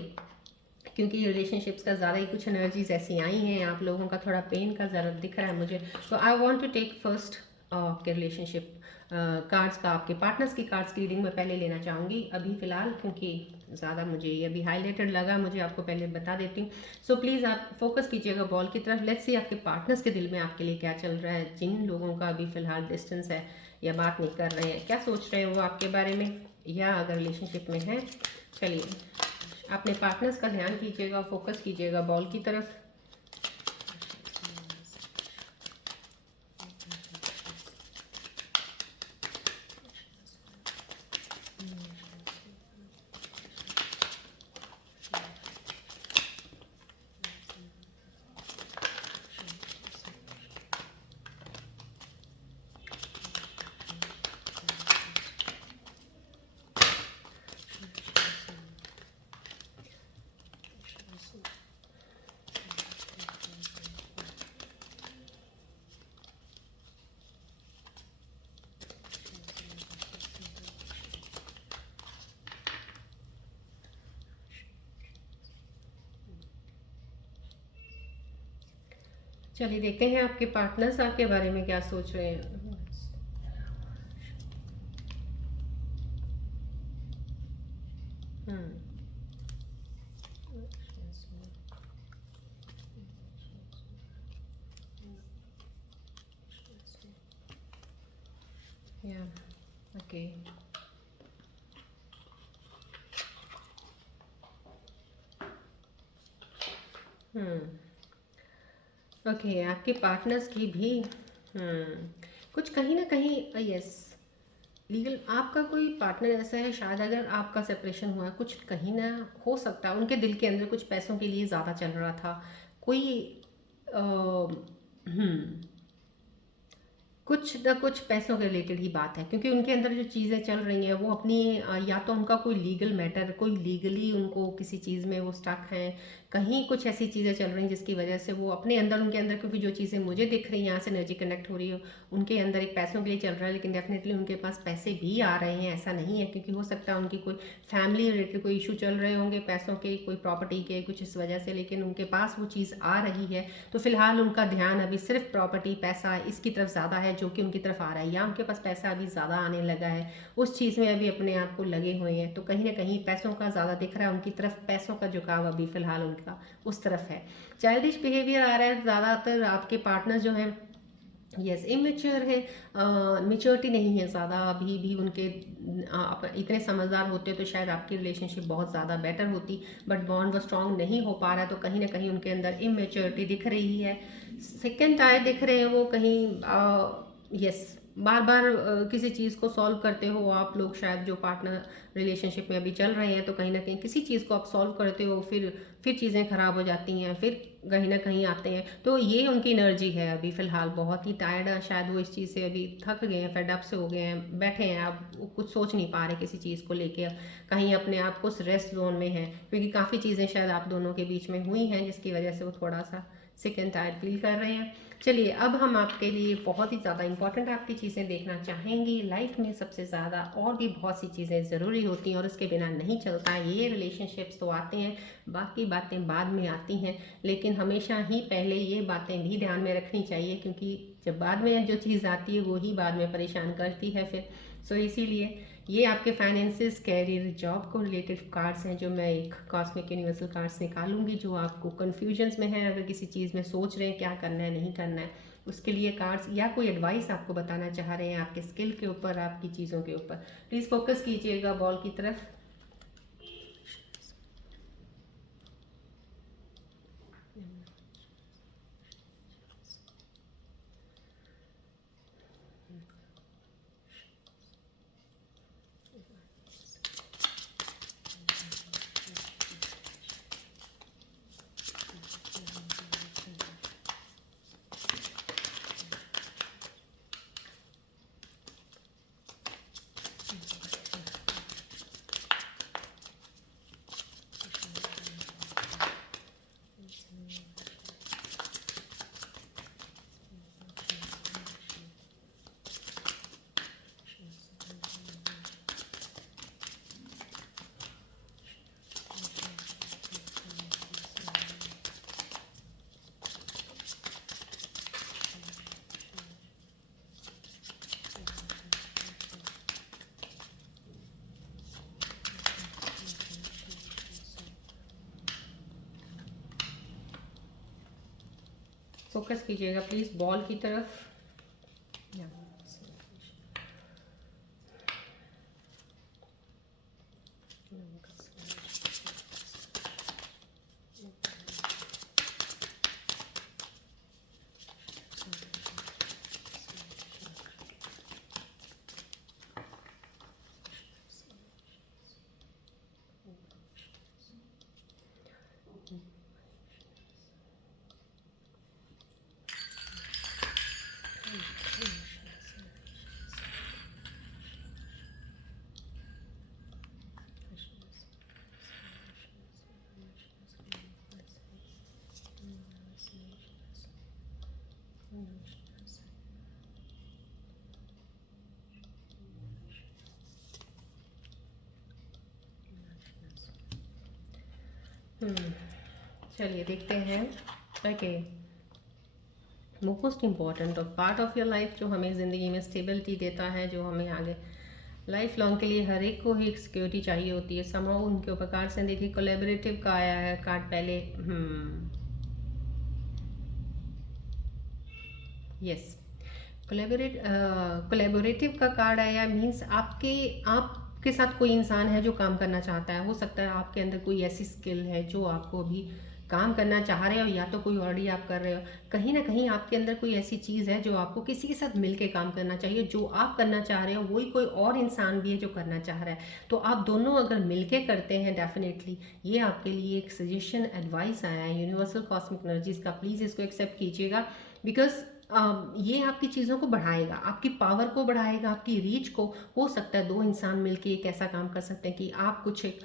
क्योंकि रिलेशनशिप्स का ज़्यादा ही कुछ एनर्जीज ऐसी आई हैं, आप लोगों का थोड़ा पेन का ज़रा दिख रहा है मुझे, तो I want to take first आपके रिलेशनशिप कार्ड्स का, आपके पार्टनर्स की कार्ड्स की रीडिंग मैं पहले लेना चाहूँगी अभी फ़िलहाल, क्योंकि ज़्यादा मुझे ये अभी हाईलाइटेड लगा, मुझे आपको पहले बता देती हूँ। सो प्लीज़ आप फोकस कीजिएगा बॉल की तरफ। लेट्स सी आपके पार्टनर्स के दिल में आपके लिए क्या चल रहा है, जिन लोगों का अभी फ़िलहाल डिस्टेंस है या बात नहीं कर रहे हैं, क्या सोच रहे हैं वो आपके बारे में, या अगर रिलेशनशिप में है। चलिए, अपने पार्टनर्स का ध्यान कीजिएगा, फोकस कीजिएगा बॉल की तरफ। चलिए देखते हैं आपके पार्टनर्स आपके बारे में क्या सोच रहे हैं। या ओके, ओके, आपके पार्टनर्स की भी कुछ कहीं ना कहीं, यस, लीगल आपका कोई पार्टनर ऐसा है, शायद अगर आपका सेपरेशन हुआ है, कुछ कहीं ना हो सकता है उनके दिल के अंदर कुछ पैसों के लिए ज़्यादा चल रहा था, कोई हम्म कुछ न कुछ पैसों के रिलेटेड ही बात है, क्योंकि उनके अंदर जो चीज़ें चल रही हैं वो अपनी या तो उनका कोई लीगल मैटर, कोई लीगली उनको किसी चीज़ में वो स्टक हैं, कहीं कुछ ऐसी चीज़ें चल रही हैं जिसकी वजह से वो अपने अंदर, उनके अंदर, क्योंकि जो चीज़ें मुझे दिख रही हैं यहाँ से एनर्जी कनेक्ट हो रही है, उनके अंदर एक पैसों के लिए चल रहा है, लेकिन डेफिनेटली उनके पास पैसे भी आ रहे हैं, ऐसा नहीं है, क्योंकि हो सकता है उनकी कोई फैमिली रिलेटेड कोई इशू चल रहे होंगे पैसों के, कोई प्रॉपर्टी के, कुछ इस वजह से, लेकिन उनके पास वो चीज़ आ रही है। तो फिलहाल उनका ध्यान अभी सिर्फ प्रॉपर्टी, पैसा, इसकी तरफ ज़्यादा है, जो कि उनकी तरफ आ रहा है, या उनके पास पैसा अभी ज़्यादा आने लगा है, उस चीज़ में अभी अपने आप को लगे हुए हैं। तो कहीं ना कहीं पैसों का ज़्यादा दिख रहा है उनकी तरफ, पैसों का झुकाव अभी फ़िलहाल उनका उस तरफ है। चाइल्डिश बिहेवियर आ रहा है ज़्यादातर, आपके पार्टनर जो हैं यस इमेच्योर है, मेच्योरिटी नहीं है ज़्यादा अभी भी उनके, इतने समझदार होते तो शायद आपकी रिलेशनशिप बहुत ज़्यादा बेटर होती, बट बॉन्ड वो स्ट्रॉन्ग नहीं हो पा रहा, तो कहीं ना कहीं उनके अंदर इमेच्योरिटी दिख रही है। सेकेंड टायर दिख रहे हैं वो कहीं, यस, बार बार किसी चीज़ को सॉल्व करते हो आप लोग, शायद जो पार्टनर रिलेशनशिप में अभी चल रहे हैं, तो कहीं ना कहीं किसी चीज़ को आप सॉल्व करते हो, फिर चीज़ें ख़राब हो जाती हैं, फिर कहीं ना कहीं आते हैं। तो ये उनकी एनर्जी है अभी फ़िलहाल, बहुत ही टायर्ड है शायद वो इस चीज़ से, अभी थक गए हैं, फेड अप से हो गए हैं, बैठे हैं, अब वो कुछ सोच नहीं पा रहे किसी चीज़ को लेके, कहीं अपने आप को रेस्ट जोन में है, क्योंकि काफ़ी चीज़ें शायद आप दोनों के बीच में हुई हैं जिसकी वजह से वो थोड़ा सा सिक एंड टायर्ड फील कर रहे हैं। चलिए, अब हम आपके लिए बहुत ही ज़्यादा इंपॉर्टेंट आपकी चीज़ें देखना चाहेंगे। लाइफ में सबसे ज़्यादा और भी बहुत सी चीज़ें ज़रूरी होती हैं और उसके बिना नहीं चलता। ये रिलेशनशिप्स तो आते हैं, बाकी बातें बाद में आती हैं, लेकिन हमेशा ही पहले ये बातें भी ध्यान में रखनी चाहिए, क्योंकि जब बाद में जो चीज़ आती है वो ही बाद में परेशान करती है फिर। सो इसीलिए ये आपके फाइनेंसिस, कैरियर, जॉब को रिलेटेड कार्ड्स हैं जो मैं एक कॉस्मिक यूनिवर्सल कार्ड्स निकालूंगी, जो आपको कन्फ्यूजन्स में है, अगर किसी चीज़ में सोच रहे हैं क्या करना है नहीं करना है, उसके लिए कार्ड्स, या कोई एडवाइस आपको बताना चाह रहे हैं आपके स्किल के ऊपर, आपकी चीज़ों के ऊपर। प्लीज़ फोकस कीजिएगा बॉल की तरफ। फोकस कीजिएगा प्लीज़ बॉल की तरफ। चलिए देखते हैं। ओके, मोस्ट इम्पॉर्टेंट और पार्ट ऑफ योर लाइफ जो हमें ज़िंदगी में स्टेबिलिटी देता है, जो हमें आगे लाइफ लॉन्ग के लिए हर एक को ही एक सिक्योरिटी चाहिए होती है, समाओ उनके ऊपर कार्ड से देखिए कोलेबरेटिव का आया है कार्ड पहले। यस, कोलेबोरेटिव का कार्ड आया, मीन्स आपके साथ कोई इंसान है जो काम करना चाहता है। हो सकता है आपके अंदर कोई ऐसी स्किल है जो आपको अभी काम करना चाह रहे हो, या तो कोई ऑलरेडी आप कर रहे हो। कहीं ना कहीं आपके अंदर कोई ऐसी चीज़ है जो आपको किसी के साथ मिलके काम करना चाहिए। जो आप करना चाह रहे हो वही कोई और इंसान भी है जो करना चाह रहा है, तो आप दोनों अगर मिलके करते हैं डेफिनेटली ये आपके लिए एक सजेशन, एडवाइस आया है यूनिवर्सल कॉस्मिक एनर्जीज का। प्लीज़ इसको एक्सेप्ट कीजिएगा, बिकॉज ये आपकी चीज़ों को बढ़ाएगा, आपकी पावर को बढ़ाएगा, आपकी रीच को। हो सकता है दो इंसान मिलके एक ऐसा काम कर सकते हैं कि आप कुछ एक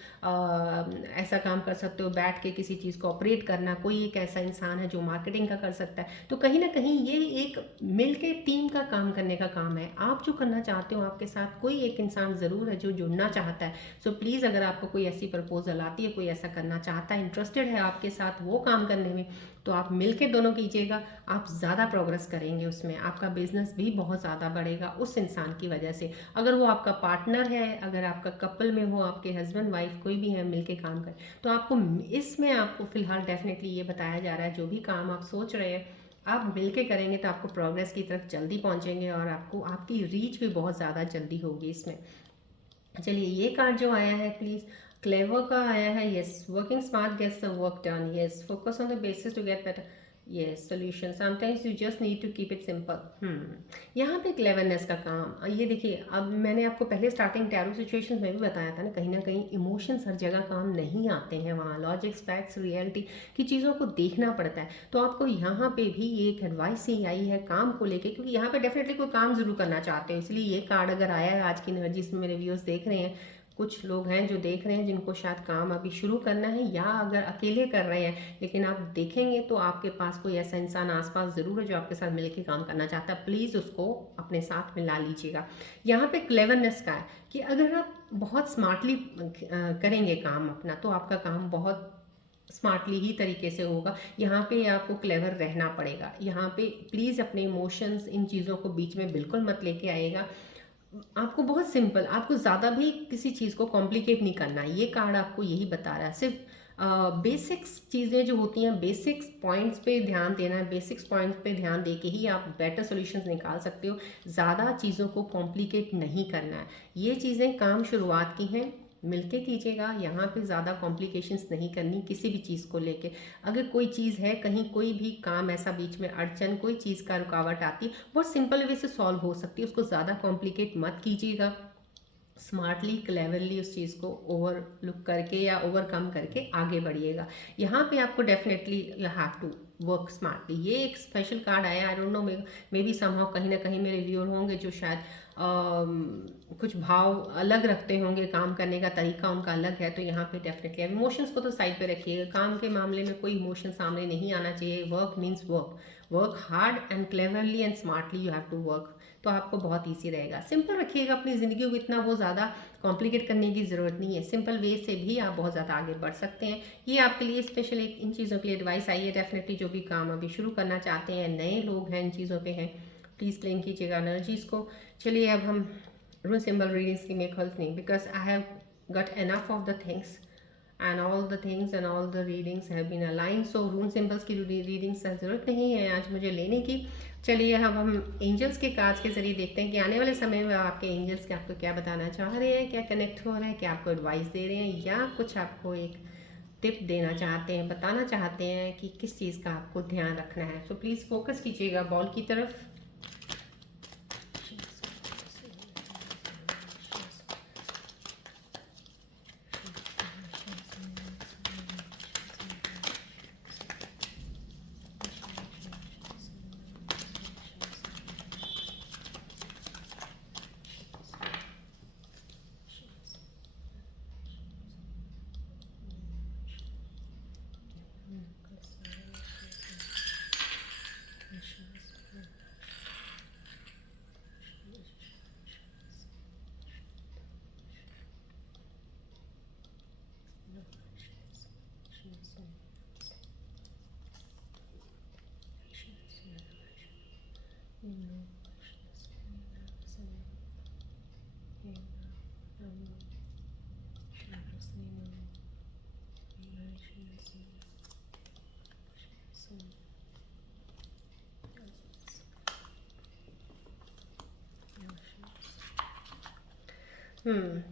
ऐसा काम कर सकते हो, बैठ के किसी चीज़ को ऑपरेट करना। कोई एक ऐसा इंसान है जो मार्केटिंग का कर सकता है। तो कहीं ना कहीं ये एक मिलके टीम का काम करने का काम है। आप जो करना चाहते हो, आपके साथ कोई एक इंसान ज़रूर है जो जुड़ना चाहता है। सो प्लीज़, अगर आपको कोई ऐसी प्रपोजल आती है, कोई ऐसा करना चाहता है, इंटरेस्टेड है आपके साथ वो काम करने में, तो आप मिलके दोनों कीजिएगा। आप ज़्यादा प्रोग्रेस करेंगे उसमें, आपका बिजनेस भी बहुत ज़्यादा बढ़ेगा उस इंसान की वजह से। अगर वो आपका पार्टनर है, अगर आपका कपल में हो, आपके हस्बैंड वाइफ कोई भी है, मिलके काम करें, तो आपको इसमें आपको फ़िलहाल डेफिनेटली ये बताया जा रहा है, जो भी काम आप सोच रहे हैं आप मिलके करेंगे तो आपको प्रोग्रेस की तरफ जल्दी पहुंचेंगे, और आपको आपकी रीच भी बहुत ज़्यादा जल्दी होगी इसमें। चलिए, ये कार्ड जो आया है प्लीज़ क्लेवर का आया है। Yes, working smart gets the work done. Yes, focus on the basis to get better. Yes solution sometimes you just need to keep it simple. यहाँ पे क्लेवरनेस का काम, ये देखिए, अब मैंने आपको पहले स्टार्टिंग टैरो सिचुएशंस में भी बताया था ना कहीं इमोशंस हर जगह काम नहीं आते हैं, वहाँ लॉजिक्स फैक्ट्स रियलिटी की चीज़ों को देखना पड़ता है। तो आपको यहाँ पे भी ये एक एडवाइस ही आई है काम को लेके, क्योंकि यहाँ पे डेफिनेटली कोई काम जरूर करना चाहते हो, इसलिए ये कार्ड अगर आया है आज की एनर्जी में मेरे व्यूअर्स देख रहे हैं, कुछ लोग हैं जो देख रहे हैं जिनको शायद काम अभी शुरू करना है, या अगर अकेले कर रहे हैं, लेकिन आप देखेंगे तो आपके पास कोई ऐसा इंसान आसपास ज़रूर है जो आपके साथ मिलकर काम करना चाहता है, प्लीज़ उसको अपने साथ मिला लीजिएगा। यहाँ पे क्लेवरनेस का है कि अगर आप बहुत स्मार्टली करेंगे काम अपना, तो आपका काम बहुत स्मार्टली ही तरीके से होगा। यहाँ पे आपको क्लेवर रहना पड़ेगा। यहाँ पे प्लीज़ अपने इमोशंस इन चीज़ों को बीच में बिल्कुल मत लेके आएगा। आपको बहुत सिंपल, आपको ज़्यादा भी किसी चीज़ को कॉम्प्लिकेट नहीं करना है, ये कार्ड आपको यही बता रहा है। सिर्फ बेसिक्स चीज़ें जो होती हैं, बेसिक्स पॉइंट्स पे ध्यान देना है, बेसिक्स पॉइंट्स पे ध्यान दे के ही आप बेटर सॉल्यूशंस निकाल सकते हो। ज़्यादा चीज़ों को कॉम्प्लिकेट नहीं करना है। ये चीज़ें काम शुरुआत की हैं, मिलके कीजिएगा। यहाँ पे ज़्यादा कॉम्प्लिकेशंस नहीं करनी किसी भी चीज़ को लेके। अगर कोई चीज़ है, कहीं कोई भी काम ऐसा बीच में अड़चन, कोई चीज़ का रुकावट आती, बहुत सिंपल वे से सॉल्व हो सकती है, उसको ज़्यादा कॉम्प्लिकेट मत कीजिएगा। स्मार्टली क्लेवरली उस चीज़ को ओवरलुक करके या ओवरकम करके आगे बढ़िएगा। यहाँ पे आपको definitely you have to work smartly. ये एक स्पेशल कार्ड आया, I don't know, maybe somehow कहीं ना कहीं मेरे व्यूअर होंगे जो शायद कुछ भाव अलग रखते होंगे, काम करने का तरीका उनका अलग है, तो यहाँ पे डेफिनेटली अब इमोशंस को तो साइड पे रखिएगा। काम के मामले में कोई इमोशन सामने नहीं आना चाहिए। Work means work, work hard and cleverly and smartly you have to work, तो आपको बहुत ईजी रहेगा। सिंपल रखिएगा अपनी ज़िंदगी को, इतना वो ज़्यादा कॉम्प्लिकेट करने की ज़रूरत नहीं है। सिंपल वे से भी आप बहुत ज़्यादा आगे बढ़ सकते हैं। ये आपके लिए स्पेशल एक इन चीज़ों के लिए एडवाइस आई है। डेफिनेटली जो भी काम अभी शुरू करना चाहते हैं, नए लोग हैं, इन चीज़ों पे हैं, प्लीज़ क्लेम कीजिएगा एनर्जीज़ को। चलिए अब हम rune symbol readings की make help me, because I have got enough of the things and all the things and all the readings have been aligned, so rune symbols की readings की ज़रूरत नहीं है आज मुझे लेने की। चलिए अब हम एंजल्स के कार्ड्स के ज़रिए देखते हैं कि आने वाले समय में आपके एंजल्स के आपको क्या बताना चाह रहे हैं, क्या कनेक्ट हो रहे हैं, क्या आपको एडवाइस दे रहे हैं, या कुछ आपको एक टिप देना चाहते हैं, बताना चाहते हैं कि किस चीज़ का आपको ध्यान रखना है। तो प्लीज़ फोकस कीजिएगा बॉल की तरफ।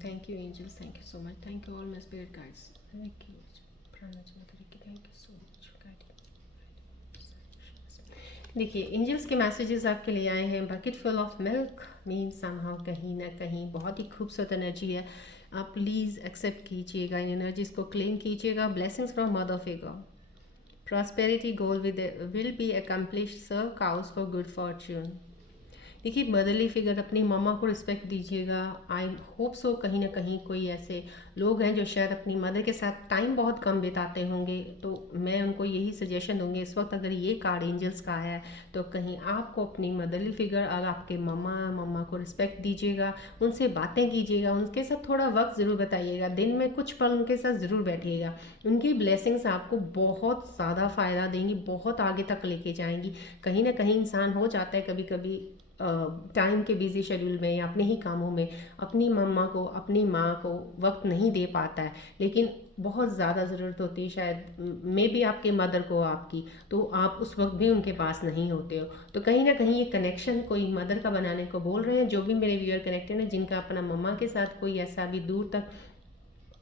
Thank you angels, thank you so much, thank you all my spirit guides, thank you so much guiding। देखिए एंजल्स के मैसेजेस आपके लिए आए हैं। Bucket full of milk means somehow कहीं ना कहीं बहुत ही खूबसूरत एनर्जी है। आप प्लीज़ एक्सेप्ट कीजिएगा, इन एनर्जीज को क्लेम कीजिएगा। Blessings from mother figure, prosperity goal will be accomplish, serve cause for good fortune. देखिए मदरली फिगर, अपनी मम्मा को रिस्पेक्ट दीजिएगा। आई होप सो कहीं ना कहीं कोई ऐसे लोग हैं जो शायद अपनी मदर के साथ टाइम बहुत कम बिताते होंगे, तो मैं उनको यही सजेशन दूंगी इस वक्त, अगर ये कार्ड एंजल्स का आया है तो कहीं आपको अपनी मदरली फिगर, अगर आपके मम्मा को रिस्पेक्ट दीजिएगा, उनसे बातें कीजिएगा, उनके साथ थोड़ा वक्त ज़रूर बताइएगा, दिन में कुछ पल उनके साथ ज़रूर बैठिएगा। उनकी ब्लेसिंग्स आपको बहुत ज़्यादा फ़ायदा देंगी, बहुत आगे तक लेके जाएंगी। कहीं ना कहीं इंसान हो जाता है कभी कभी टाइम के बिजी शेड्यूल में या अपने ही कामों में अपनी मम्मा को, अपनी माँ को वक्त नहीं दे पाता है, लेकिन बहुत ज़्यादा ज़रूरत होती है शायद मे बी आपके मदर को आपकी, तो आप उस वक्त भी उनके पास नहीं होते हो। तो कहीं ना कहीं ये कनेक्शन कोई मदर का बनाने को बोल रहे हैं। जो भी मेरे व्यूअर कनेक्टेड हैं, जिनका अपना मम्मा के साथ कोई ऐसा भी दूर तक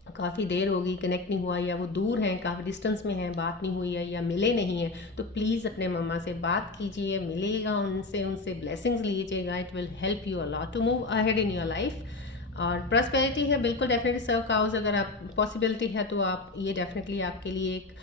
काफ़ी देर होगी कनेक्ट नहीं हुआ, या वो दूर हैं, काफ़ी डिस्टेंस में हैं, बात नहीं हुई है या मिले नहीं हैं, तो प्लीज़ अपने मम्मा से बात कीजिए, मिलेगा उनसे, उनसे ब्लेसिंग्स लीजिएगा। It will help you a lot to move ahead in your life. और प्रॉस्पेरिटी है, बिल्कुल डेफिनेटली सर्व काउज, अगर आप पॉसिबिलिटी है तो आप ये डेफिनेटली आपके लिए एक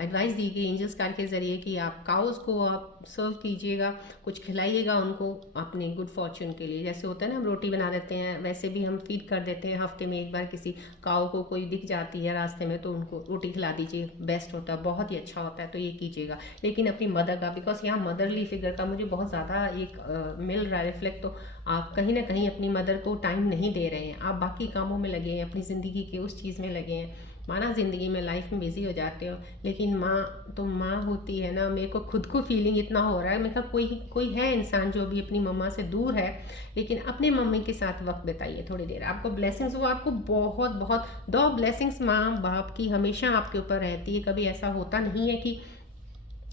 एडवाइस दी गई एंजल्स कार्ड के ज़रिए कि आप काउज को आप सर्व कीजिएगा, कुछ खिलाइएगा उनको अपने गुड फॉर्चून के लिए। जैसे होता है ना, हम रोटी बना देते हैं, वैसे भी हम फीड कर देते हैं, हफ्ते में एक बार किसी काऊ को कोई दिख जाती है रास्ते में तो उनको रोटी खिला दीजिए, बेस्ट होता है, बहुत ही अच्छा होता है, तो ये कीजिएगा। लेकिन अपनी मदर का, बिकॉज यहाँ मदरली फिगर का मुझे बहुत ज़्यादा एक मिल रहा है रिफ्लेक्ट, तो आप कहीं ना कहीं अपनी मदर को टाइम नहीं दे रहे हैं, आप बाकी कामों में लगे हैं, अपनी ज़िंदगी के उस चीज़ में लगे हैं। माना ज़िंदगी में लाइफ में बिजी हो जाते हो, लेकिन माँ तो माँ होती है ना। मेरे को खुद को फीलिंग इतना हो रहा है, मेरे कहा कोई कोई है इंसान जो भी अपनी मम्मा से दूर है, लेकिन अपने मम्मी के साथ वक्त बिताइए थोड़ी देर, आपको ब्लेसिंग्स, वो आपको बहुत बहुत दो ब्लेसिंग्स माँ बाप की हमेशा आपके ऊपर रहती है। कभी ऐसा होता नहीं है कि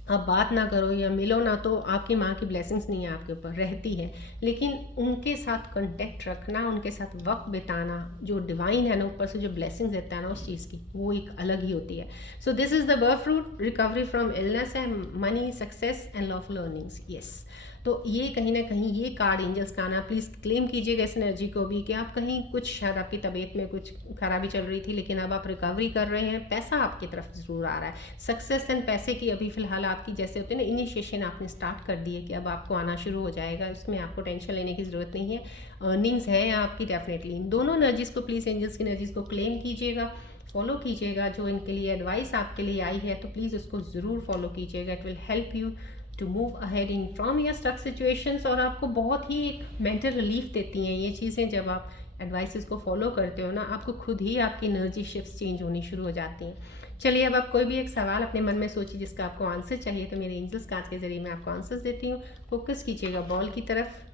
आप बात ना करो या मिलो ना तो आपकी माँ की ब्लेसिंग्स नहीं है आपके ऊपर, रहती है। लेकिन उनके साथ कांटेक्ट रखना, उनके साथ वक्त बिताना, जो डिवाइन है ना ऊपर से जो ब्लेसिंग्स देता है ना उस चीज़ की, वो एक अलग ही होती है। So this is the birth fruit, recovery from illness and money, success and love learnings. Yes, तो ये कहीं ना कहीं ये कार्ड एंजल्स का आना, प्लीज़ क्लेम कीजिएगा इस एनर्जी को भी, कि आप कहीं कुछ शायद आपकी तबीयत में कुछ खराबी चल रही थी, लेकिन अब आप रिकवरी कर रहे हैं, पैसा आपकी तरफ ज़रूर आ रहा है। सक्सेस एंड पैसे की अभी फिलहाल आपकी जैसे होते हैं ना, इनिशिएशन आपने स्टार्ट कर दी है कि अब आपको आना शुरू हो जाएगा, उसमें आपको टेंशन लेने की ज़रूरत नहीं है। अर्निंग्स है आपकी डेफिनेटली। इन दोनों एनर्जीज़ को प्लीज़, एंजल्स की एनर्जीज़ को क्लेम कीजिएगा, फॉलो कीजिएगा। जो इनके लिए एडवाइस आपके लिए आई है तो प्लीज़ उसको ज़रूर फॉलो कीजिएगा। It will help you to move ahead in from your stuck situations, और आपको बहुत ही एक मेंटल रिलीफ देती हैं ये चीज़ें। जब आप एडवाइसेस को फॉलो करते हो ना, आपको खुद ही आपकी एनर्जी शिफ्ट चेंज होनी शुरू हो जाती हैं। चलिए, अब आप कोई भी एक सवाल अपने मन में सोचिए जिसका आपको आंसर चाहिए, तो मेरे एंजल्स कार्ड्स के जरिए मैं आपको आंसर्स देती हूँ। फोकस कीजिएगा बॉल की तरफ।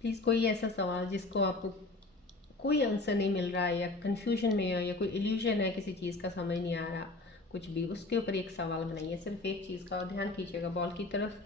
प्लीज़ कोई ऐसा सवाल जिसको आपको कोई आंसर नहीं मिल रहा है, या कन्फ्यूजन में हो, या कोई इल्यूजन है किसी चीज़ का समझ नहीं आ रहा, कुछ भी, उसके ऊपर एक सवाल बनाइए, सिर्फ एक चीज़ का, और ध्यान कीजिएगा बॉल की तरफ।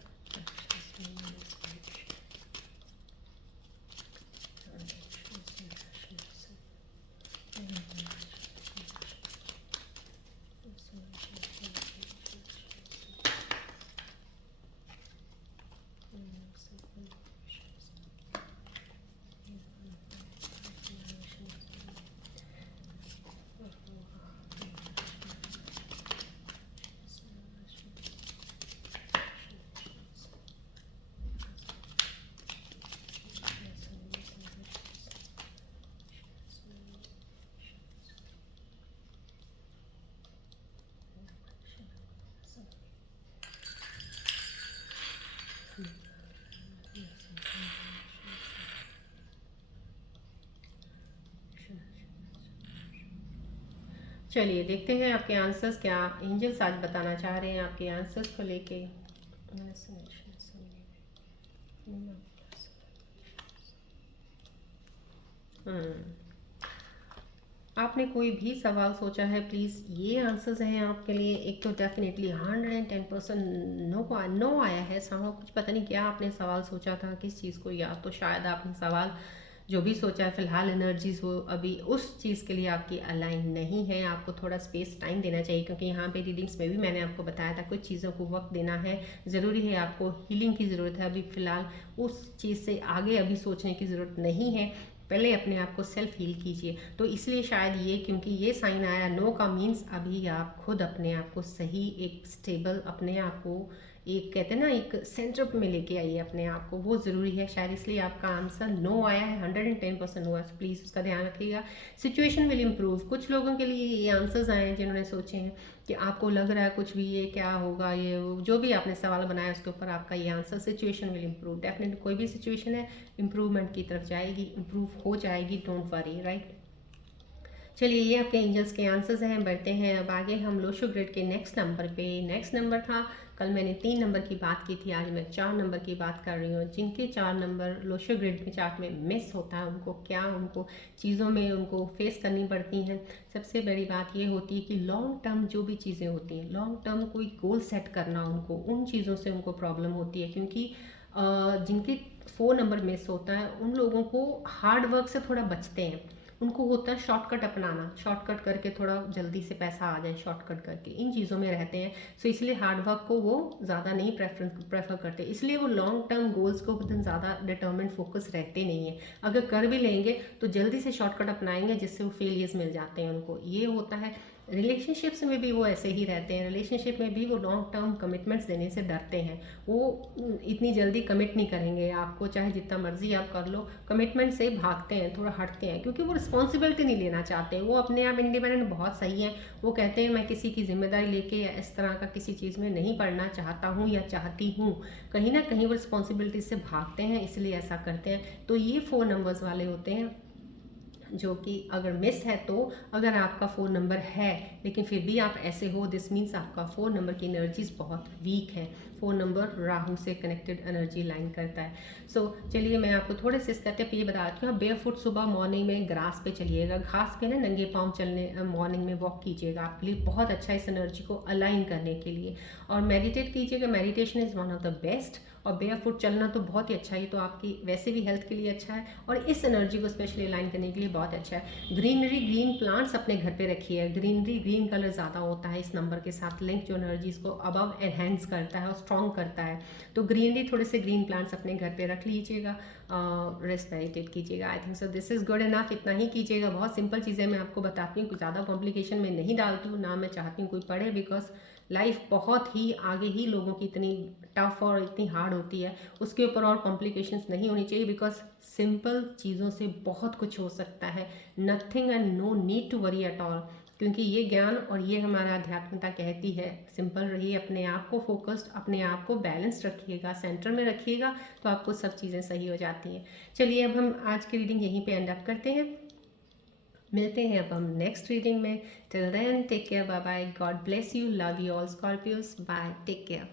चलिए देखते हैं आपके आंसर्स, क्या एंजल्स आज बताना चाह रहे हैं आपके आंसर्स को लेके। आपने कोई भी सवाल सोचा है, प्लीज़ ये आंसर्स हैं आपके लिए। एक तो डेफिनेटली 110% नो आया है, सवाल कुछ पता नहीं क्या आपने सवाल सोचा था, किस चीज़ को, या तो शायद आपने सवाल जो भी सोचा है फिलहाल एनर्जीज वो अभी उस चीज़ के लिए आपकी अलाइन नहीं है। आपको थोड़ा स्पेस टाइम देना चाहिए, क्योंकि यहाँ पे रीडिंग्स में भी मैंने आपको बताया था कुछ चीज़ों को वक्त देना है, ज़रूरी है, आपको हीलिंग की ज़रूरत है अभी फ़िलहाल, उस चीज़ से आगे अभी सोचने की ज़रूरत नहीं है, पहले अपने आप को सेल्फ हील कीजिए। तो इसलिए शायद ये, क्योंकि ये साइन आया नो का मीन्स अभी आप खुद अपने आप को सही एक स्टेबल, अपने आप को एक कहते हैं ना, एक सेंटर में लेके आइए अपने आप को, वो ज़रूरी है। शायद इसलिए आपका आंसर नो आया है, 110% हुआ है, प्लीज़ उसका ध्यान रखिएगा। सिचुएशन विल इम्प्रूव, कुछ लोगों के लिए ये आंसर्स आए हैं जिन्होंने सोचे हैं कि आपको लग रहा है कुछ भी, ये क्या होगा, ये जो भी आपने सवाल बनाया उसके ऊपर आपका ये answer, situation will improve. Definitely कोई भी सिचुएशन है इम्प्रूवमेंट की तरफ जाएगी, इम्प्रूव हो जाएगी, डोंट वरी, राइट। चलिए, ये आपके एंजल्स के आंसर्स हैं। बढ़ते हैं अब आगे हम लोशो ग्रिड के नेक्स्ट नंबर पे। नेक्स्ट नंबर था, कल मैंने 3 नंबर की बात की थी, आज मैं 4 नंबर की बात कर रही हूँ। जिनके 4 नंबर लोशो ग्रिड में चार्ट में मिस होता है, उनको क्या, उनको चीज़ों में उनको फेस करनी पड़ती हैं। सबसे बड़ी बात ये होती है कि लॉन्ग टर्म जो भी चीज़ें होती हैं, लॉन्ग टर्म कोई गोल सेट करना, उनको उन चीज़ों से उनको प्रॉब्लम होती है। क्योंकि जिनके 4 नंबर मिस होता है उन लोगों को हार्ड वर्क से थोड़ा बचते हैं, उनको होता है शॉर्टकट अपनाना, शॉर्टकट करके थोड़ा जल्दी से पैसा आ जाए, शॉर्टकट करके इन चीज़ों में रहते हैं। सो इसलिए हार्ड वर्क को वो ज़्यादा नहीं प्रेफर करते, इसलिए वो लॉन्ग टर्म गोल्स को उतना ज़्यादा डिटर्मिन्ड फोकस रहते नहीं है। अगर कर भी लेंगे तो जल्दी से शॉर्टकट अपनाएंगे, जिससे वो फेलियर्स मिल जाते हैं उनको, ये होता है। रिलेशनशिप्स में भी वो ऐसे ही रहते हैं, रिलेशनशिप में भी वो लॉन्ग टर्म कमिटमेंट्स देने से डरते हैं। वो इतनी जल्दी कमिट नहीं करेंगे आपको, चाहे जितना मर्जी आप कर लो, कमिटमेंट से भागते हैं, थोड़ा हटते हैं, क्योंकि वो रिस्पॉन्सिबिलिटी नहीं लेना चाहते। वो अपने आप इंडिपेंडेंट बहुत सही हैं, वो कहते हैं मैं किसी की जिम्मेदारी लेके या इस तरह का किसी चीज़ में नहीं पड़ना चाहता हूँ या चाहती हूँ। कहीं ना कहीं वो रिस्पॉन्सिबिलिटी से भागते हैं, इसलिए ऐसा करते हैं। तो ये 4 नंबर्स वाले होते हैं जो कि अगर मिस है, तो अगर आपका 4 नंबर है लेकिन फिर भी आप ऐसे हो, दिस मीन्स आपका 4 नंबर की एनर्जीज बहुत वीक है। 4 नंबर राहु से कनेक्टेड एनर्जी लाइन करता है। सो चलिए, मैं आपको थोड़े से इसका टिप ये बताती हूँ। बेयर फुट सुबह मॉर्निंग में ग्रास पे चलिएगा, घास पे ना नंगे पाँव चलने, मॉर्निंग में वॉक कीजिएगा, आपके लिए बहुत अच्छा, इस एनर्जी को अलाइन करने के लिए। और मेडिटेट कीजिएगा, meditation is one of the best. और बेयर फुट चलना तो बहुत ही अच्छा है, तो आपकी वैसे भी हेल्थ के लिए अच्छा है और इस एनर्जी को स्पेशली अलाइन करने के लिए बहुत अच्छा है। ग्रीनरी, ग्रीन प्लांट्स अपने घर पे रखिए। ग्रीनरी, ग्रीन कलर ज़्यादा होता है इस नंबर के साथ लिंक, जो एनर्जीज को अबव एनहेंस करता है और स्ट्रॉन्ग करता है। तो ग्रीनरी, थोड़े से ग्रीन प्लांट्स अपने घर पे रख लीजिएगा, रेस्ट मेडिटेट कीजिएगा। I think so this is good enough, इतना ही कीजिएगा। बहुत सिंपल चीज़ें मैं आपको बताती हूँ, कुछ ज़्यादा कॉम्प्लिकेशन में नहीं डालती हूँ, ना मैं चाहती हूँ कोई पढ़े, बिकॉज लाइफ बहुत ही आगे ही लोगों की इतनी टफ और इतनी हार्ड होती है, उसके ऊपर और कॉम्प्लिकेशंस नहीं होनी चाहिए, बिकॉज सिंपल चीज़ों से बहुत कुछ हो सकता है। Nothing and no need to worry at all, क्योंकि ये ज्ञान और ये हमारा आध्यात्मिकता कहती है, सिंपल रहिए, अपने आप को फोकस्ड, अपने आप को बैलेंस रखिएगा, सेंटर में रखिएगा, तो आपको सब चीज़ें सही हो जाती हैं। चलिए, अब हम आज की रीडिंग यहीं पे एंड अप करते हैं, मिलते हैं अब हम नेक्स्ट रीडिंग में। Till then take care, bye bye, God bless you, love you all Scorpios, bye, take care.